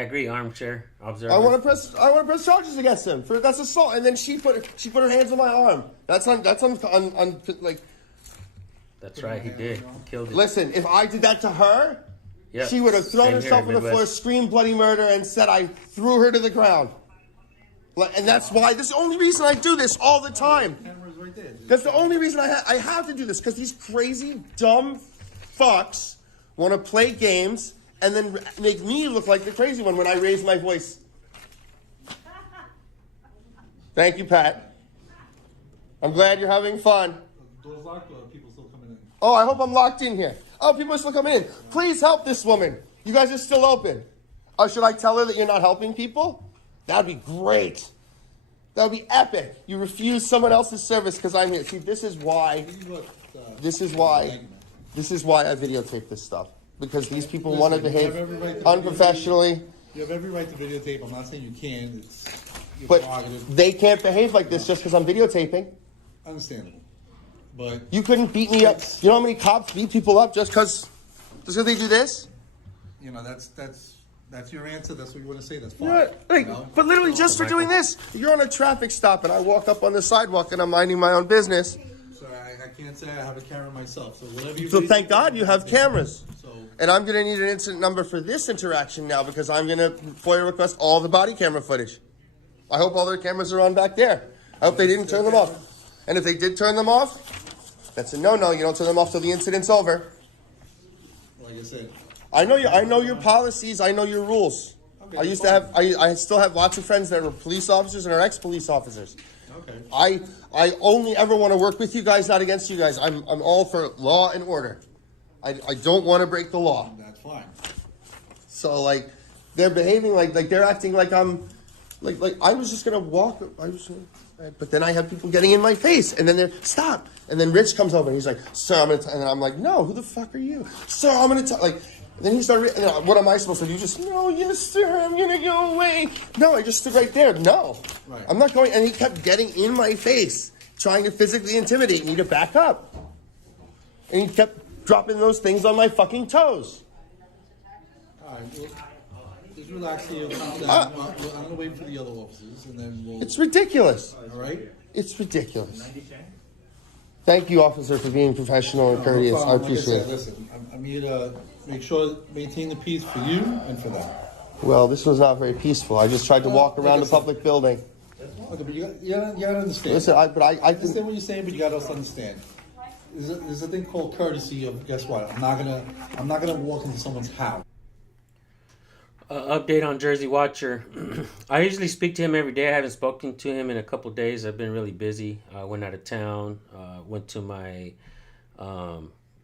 agree, armchair observer. I want to press charges against him that's assault. And then she put her hands on my arm. That's like. That's right, he did. He killed it. Listen, if I did that to her, Yep. she would have thrown herself on the floor, screamed bloody murder, and said I threw her to the ground. And that's why, this is the only reason I do this all the time. That's the only reason I have to do this, because these crazy, dumb fucks want to play games and then make me look like the crazy one when I raise my voice. Thank you, Pat. I'm glad you're having fun. Doors locked, or people still coming in? Oh, I hope I'm locked in here. Oh, people are still coming in. Please help this woman. You guys are still open. Oh, should I tell her that you're not helping people? That'd be great. That would be epic. You refuse someone else's service because I'm here. See, this is why I videotape this stuff. Because these people want to behave unprofessionally. You have every right to videotape. I'm not saying you can. It's your But prerogative. they can't behave like this just because I'm videotaping. Understandable. But You couldn't beat me up. You know how many cops beat people up just because they do this? you know that's your answer. That's what you want to say. That's fine. Yeah, like, You know? but literally just for doing this, you're on a traffic stop and I walk up on the sidewalk and I'm minding my own business. So I can't say I have a camera myself. So whatever you. So thank God you have cameras. So And I'm going to need an incident number for this interaction now because I'm going to FOIA request all the body camera footage. I hope all their cameras are on back there. I hope they didn't turn them off. And if they did turn them off, that's a no-no. You don't turn them off till the incident's over. like I said, I know your policies. I know your rules. Okay, I used fine. to have. I still have lots of friends that are police officers and are ex-police officers. okay. I only ever want to work with you guys, not against you guys. I'm all for law and order. I don't want to break the law. That's fine. So like, they're behaving like they're acting like I'm, like I was just gonna walk. But then I have people getting in my face, and then they're stop. And then Rich comes over and he's like, "Sir, I'm gonna," and I'm like, "No, who the fuck are you, sir? I'm gonna like." Then he started. What am I supposed to do? Just no, yes, sir. I'm gonna go away. No, I just stood right there. No, Right. I'm not going. And he kept getting in my face, trying to physically intimidate me to back up. And he kept dropping those things on my fucking toes. All right. Well, just relax here. Calm down. I'm gonna wait for the other officers, and then we'll. It's ridiculous. All right. It's ridiculous. Thank you, officer, for being professional and courteous. I appreciate it. Listen, I'm here to maintain the peace for you and for them. Well, this was not very peaceful. I just tried to walk around a public building. Okay, but you gotta understand. Listen, I understand what you're saying, but you gotta also understand. There's a thing called courtesy of, guess what? I'm not gonna walk into someone's house. Update on Jersey Watcher. I usually speak to him every day. I haven't spoken to him in a couple days. I've been really busy. I went out of town. Went to my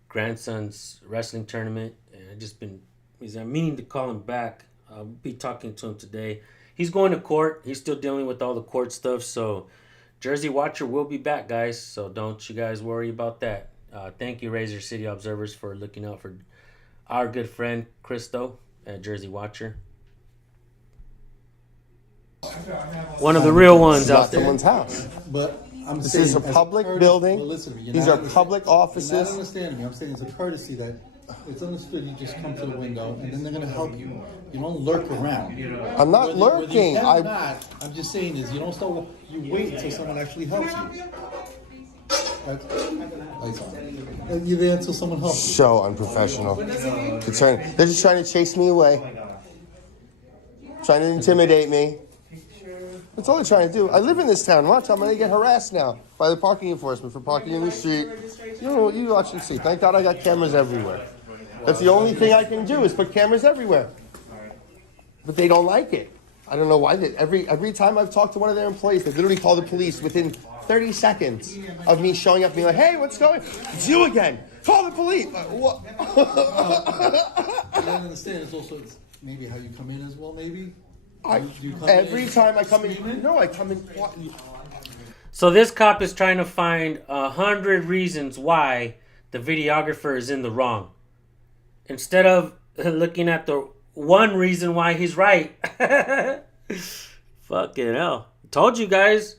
grandson's wrestling tournament. And I'm meaning to call him back. I'll be talking to him today. He's going to court. He's still dealing with all the court stuff. So Jersey Watcher will be back, guys. So don't you guys worry about that. Thank you, Razor City Observers, for looking out for our good friend, Christo, at Jersey Watcher. One of the real ones out there. Someone's house. But This is a public building. Well, listen, These are public You're not offices. understanding me. I'm saying it's a courtesy that it's understood. You just come to the window, and then they're gonna help you. You don't lurk around. I'm not Whether lurking. you can or not, I'm just saying is you don't start. You wait until someone actually helps you. And you're there until someone helps you. So unprofessional. They're just trying to chase me away. Trying to intimidate me. That's all they're trying to do. I live in this town. Watch, I'm going to get harassed now by the parking enforcement for parking in the street. You watch and see. Thank God I got cameras everywhere. That's the only thing I can do is put cameras everywhere. But they don't like it. I don't know why. Every time I've talked to one of their employees, they literally call the police within 30 seconds of me showing up and being like, hey, what's going on? It's you again. Call the police. What? I don't understand. It's also maybe how you come in as well, maybe? Every time I come in, no, I come in. So this cop is trying to find 100 reasons why the videographer is in the wrong, instead of looking at the one reason why he's right. Fucking hell. Told you guys.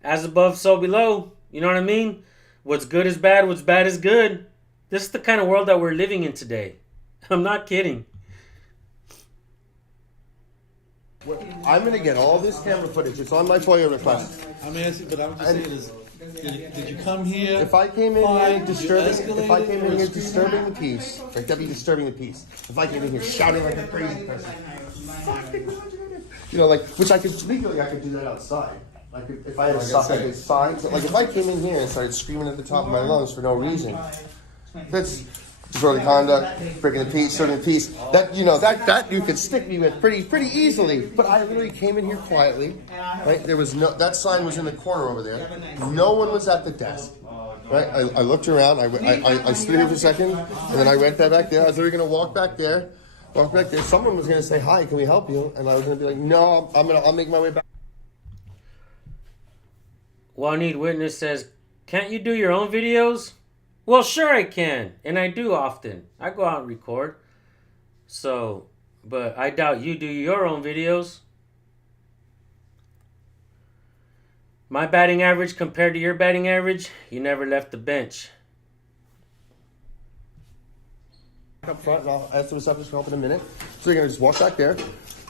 As above, so below. You know what I mean? What's good is bad. What's bad is good. This is the kind of world that we're living in today. I'm not kidding. I'm going to get all this camera footage. It's on my FOIA request. I'm asking, but I'm just saying is, did you come here? If I came in here disturbing the peace, like that'd be disturbing the peace. If I came in here shouting like a crazy person, which I could legally, I could do that outside. Like if I had a sign, like if I came in here and started screaming at the top of my lungs for no reason, that's disorderly conduct, breaking the peace, disturbing the peace. That you could stick me with pretty easily. But I literally came in here quietly. Right, there was that sign was in the corner over there. No one was at the desk. Right, I looked around. I stood here for a second, and then I went back there. I was literally going to walk back there. Someone was going to say, "Hi, can we help you?" And I was going to be like, "No, I'll make my way back." Juanita Witness says, can't you do your own videos? Well, sure I can. And I do often. I go out and record. So, but I doubt you do your own videos. My batting average compared to your batting average, you never left the bench. Up front, and I'll ask the receptionist to help in a minute. So you're going to just walk back there.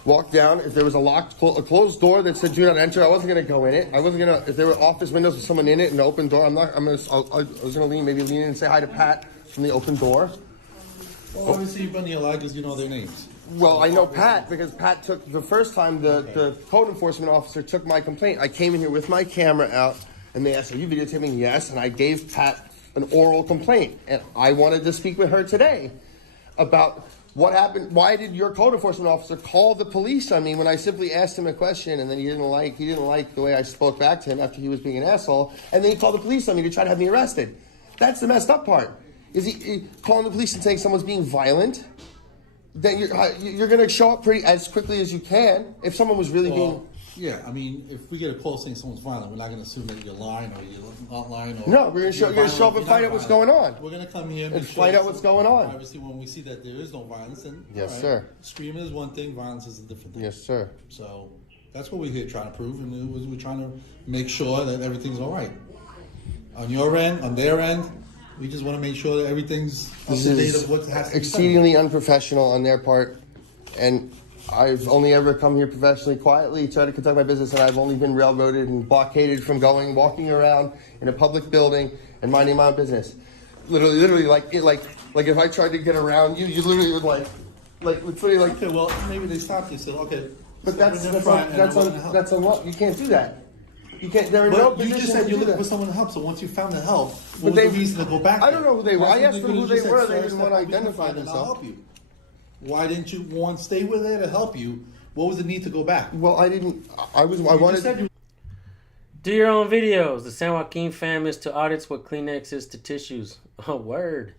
Walk down. If there was a closed door that said "Do not enter," I wasn't gonna go in it. I wasn't gonna. If there were office windows with someone in it, an open door, I was gonna lean in and say hi to Pat from the open door. Well, obviously you've been here a lot because you know their names. Well, I know Pat because Pat took the first time the code enforcement officer took my complaint. I came in here with my camera out, and they asked, "Are you videotaping?" Yes, and I gave Pat an oral complaint, and I wanted to speak with her today about. What happened? Why did your code enforcement officer call the police on me when I simply asked him a question and then he didn't like the way I spoke back to him after he was being an asshole, and then he called the police on me to try to have me arrested? That's the messed up part. Is he calling the police and saying someone's being violent? Then you're going to show up as quickly as you can. If someone was really being. Yeah, I mean, if we get a call saying someone's violent, we're not going to assume that you're lying or you're not lying. Or no, we're going to show up and find out what's going on. We're going to come here and find out what's going on. Obviously, when we see that there is no violence, then yes, sir. Screaming is one thing, violence is a different thing. Yes, sir. So that's what we're here trying to prove, and we're trying to make sure that everything's all right on your end, on their end. We just want to make sure that everything's up to date of what has to be exceedingly unprofessional on their part, and I've only ever come here professionally, quietly, try to conduct my business, and I've only been railroaded and blockaded from walking around in a public building and minding my own business. Literally, like if I tried to get around you, you literally would Okay, well, maybe they stopped you and said, okay. But that's on what? You can't do that. You can't. There are no positions. You just said you're looking for someone to help. So once you found the help, what was the reason to go back? I don't know who they were. I asked them who they were. They didn't want to identify themselves. Why didn't you stay with there to help you? What was the need to go back? Well, I didn't. I wanted. Do your own videos. The San Joaquin fam is to audits what Kleenex is to tissues. Oh, word.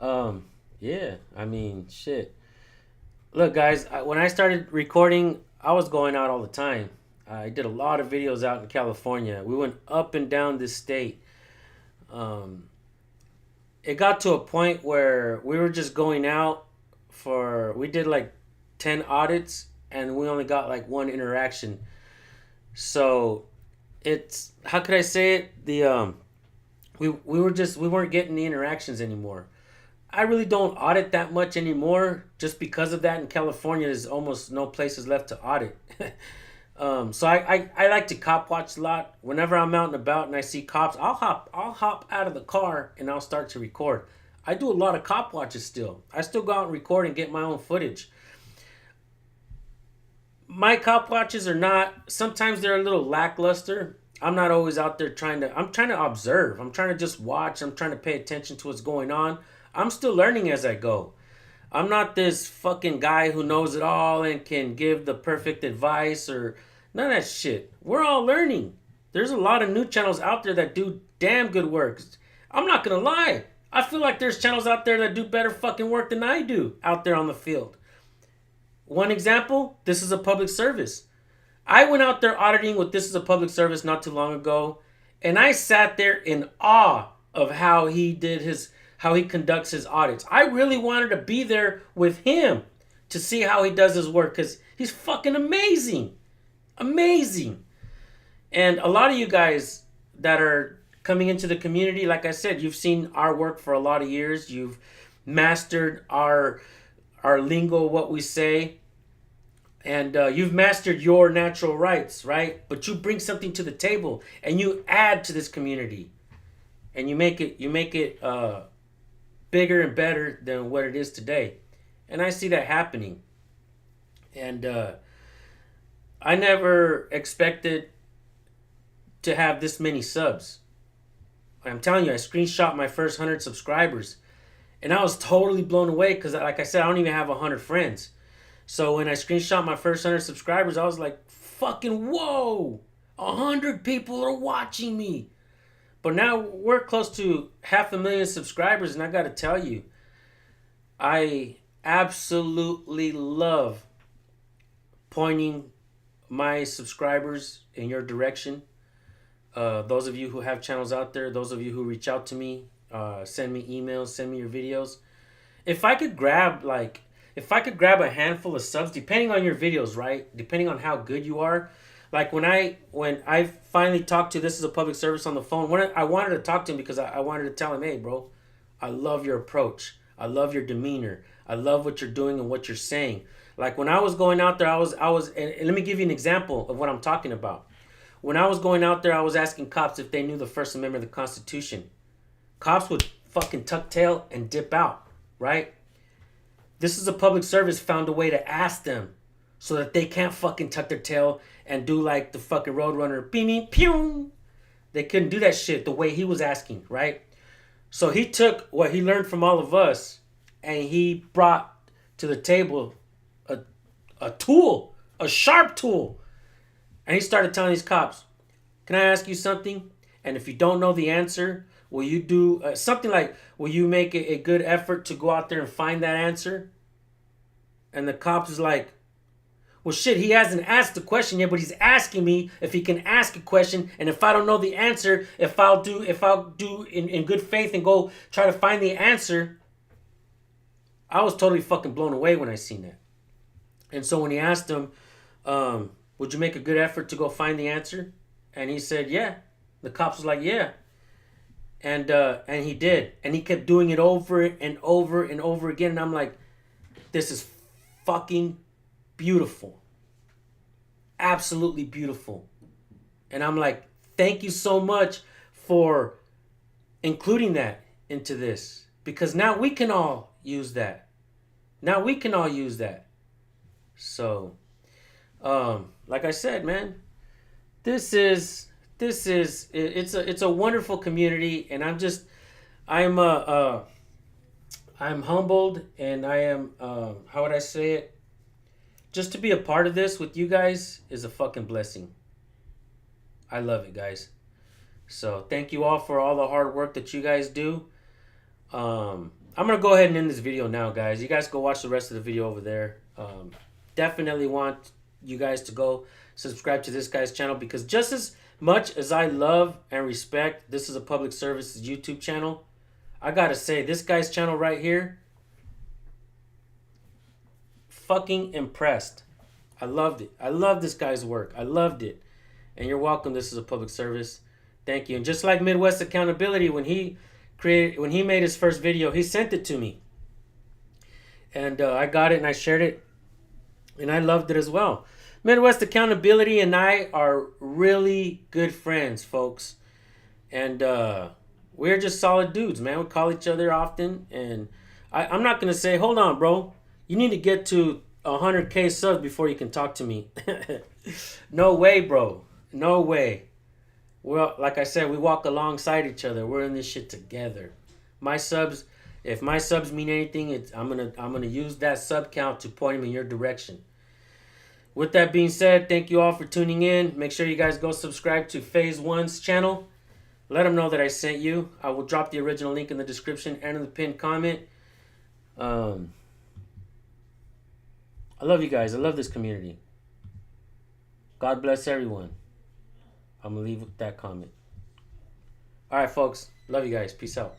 Yeah. I mean, shit. Look, guys. When I started recording, I was going out all the time. I did a lot of videos out in California. We went up and down this state. It got to a point where we were just going out we did like 10 audits and we only got like one interaction. So it's, how could I say it? We weren't getting the interactions anymore. I really don't audit that much anymore just because of that. In California, there's almost no places left to audit. So I like to cop watch a lot. Whenever I'm out and about and I see cops, I'll hop out of the car and I'll start to record. I do a lot of cop watches still. I still go out and record and get my own footage. My cop watches are not, sometimes they're a little lackluster. I'm not always out there I'm trying to observe. I'm trying to just watch. I'm trying to pay attention to what's going on. I'm still learning as I go. I'm not this fucking guy who knows it all and can give the perfect advice or none of that shit. We're all learning. There's a lot of new channels out there that do damn good work. I'm not gonna lie. I feel like there's channels out there that do better fucking work than I do out there on the field. One example, This Is a Public Service. I went out there auditing with This Is a Public Service not too long ago, and I sat there in awe of how he conducts his audits. I really wanted to be there with him to see how he does his work because he's fucking amazing. Amazing. And a lot of you guys that are coming into the community, like I said, you've seen our work for a lot of years. You've mastered our lingo, what we say. And you've mastered your natural rights, right? But you bring something to the table and you add to this community. And you make it bigger and better than what it is today. And I see that happening. And I never expected to have this many subs. I'm telling you, I screenshot my first 100 subscribers. And I was totally blown away because, like I said, I don't even have 100 friends. So when I screenshot my first 100 subscribers, I was like, fucking whoa, 100 people are watching me. But now we're close to 500,000 subscribers, and I got to tell you, I absolutely love pointing my subscribers in your direction. Those of you who have channels out there, those of you who reach out to me, send me emails, send me your videos. If I could grab a handful of subs, depending on your videos, right? Depending on how good you are. Like when I finally talked to This Is a Public Service on the phone, I wanted to talk to him because I wanted to tell him, hey, bro, I love your approach. I love your demeanor. I love what you're doing and what you're saying. Like when I was going out there, I was, and let me give you an example of what I'm talking about. When I was going out there, I was asking cops if they knew the First Amendment of the Constitution. Cops would fucking tuck tail and dip out, right? This Is a Public Service found a way to ask them so that they can't fucking tuck their tail and do like the fucking Roadrunner, beaming, pew. They couldn't do that shit the way he was asking, right? So he took what he learned from all of us and he brought to the table a tool, a sharp tool. And he started telling these cops, can I ask you something? And if you don't know the answer, will you do something like, will you make a good effort to go out there and find that answer? And the cops is like, well, shit, he hasn't asked the question yet, but he's asking me if he can ask a question. And if I don't know the answer, if I'll do in good faith and go try to find the answer. I was totally fucking blown away when I seen that. And so when he asked him, would you make a good effort to go find the answer? And he said, yeah. The cops was like, yeah. And he did. And he kept doing it over and over and over again. And I'm like, this is fucking beautiful. Absolutely beautiful. And I'm like, thank you so much for including that into this. Because now we can all use that. Now we can all use that. So, like I said, man, it's a wonderful community, and I'm humbled, and I am how would I say it? Just to be a part of this with you guys is a fucking blessing. I love it, guys. So thank you all for all the hard work that you guys do. I'm gonna go ahead and end this video now, guys. You guys go watch the rest of the video over there. Definitely want you guys to go subscribe to this guy's channel, because just as much as I love and respect This Is a Public Service's YouTube channel, I gotta say, this guy's channel right here, fucking impressed. I loved it. I love this guy's work. I loved it. And you're welcome. This Is a Public Service. Thank you. And just like Midwest Accountability, when he made his first video, he sent it to me. And I got it and I shared it. And I loved it as well. Midwest Accountability and I are really good friends, folks. And we're just solid dudes, man. We call each other often. And I'm not going to say, hold on, bro. You need to get to 100K subs before you can talk to me. No way, bro. No way. Well, like I said, we walk alongside each other. We're in this shit together. My subs, if my subs mean anything, I'm gonna use that sub count to point them in your direction. With that being said, thank you all for tuning in. Make sure you guys go subscribe to Phase 1's channel. Let them know that I sent you. I will drop the original link in the description and in the pinned comment. I love you guys. I love this community. God bless everyone. I'm going to leave with that comment. All right, folks. Love you guys. Peace out.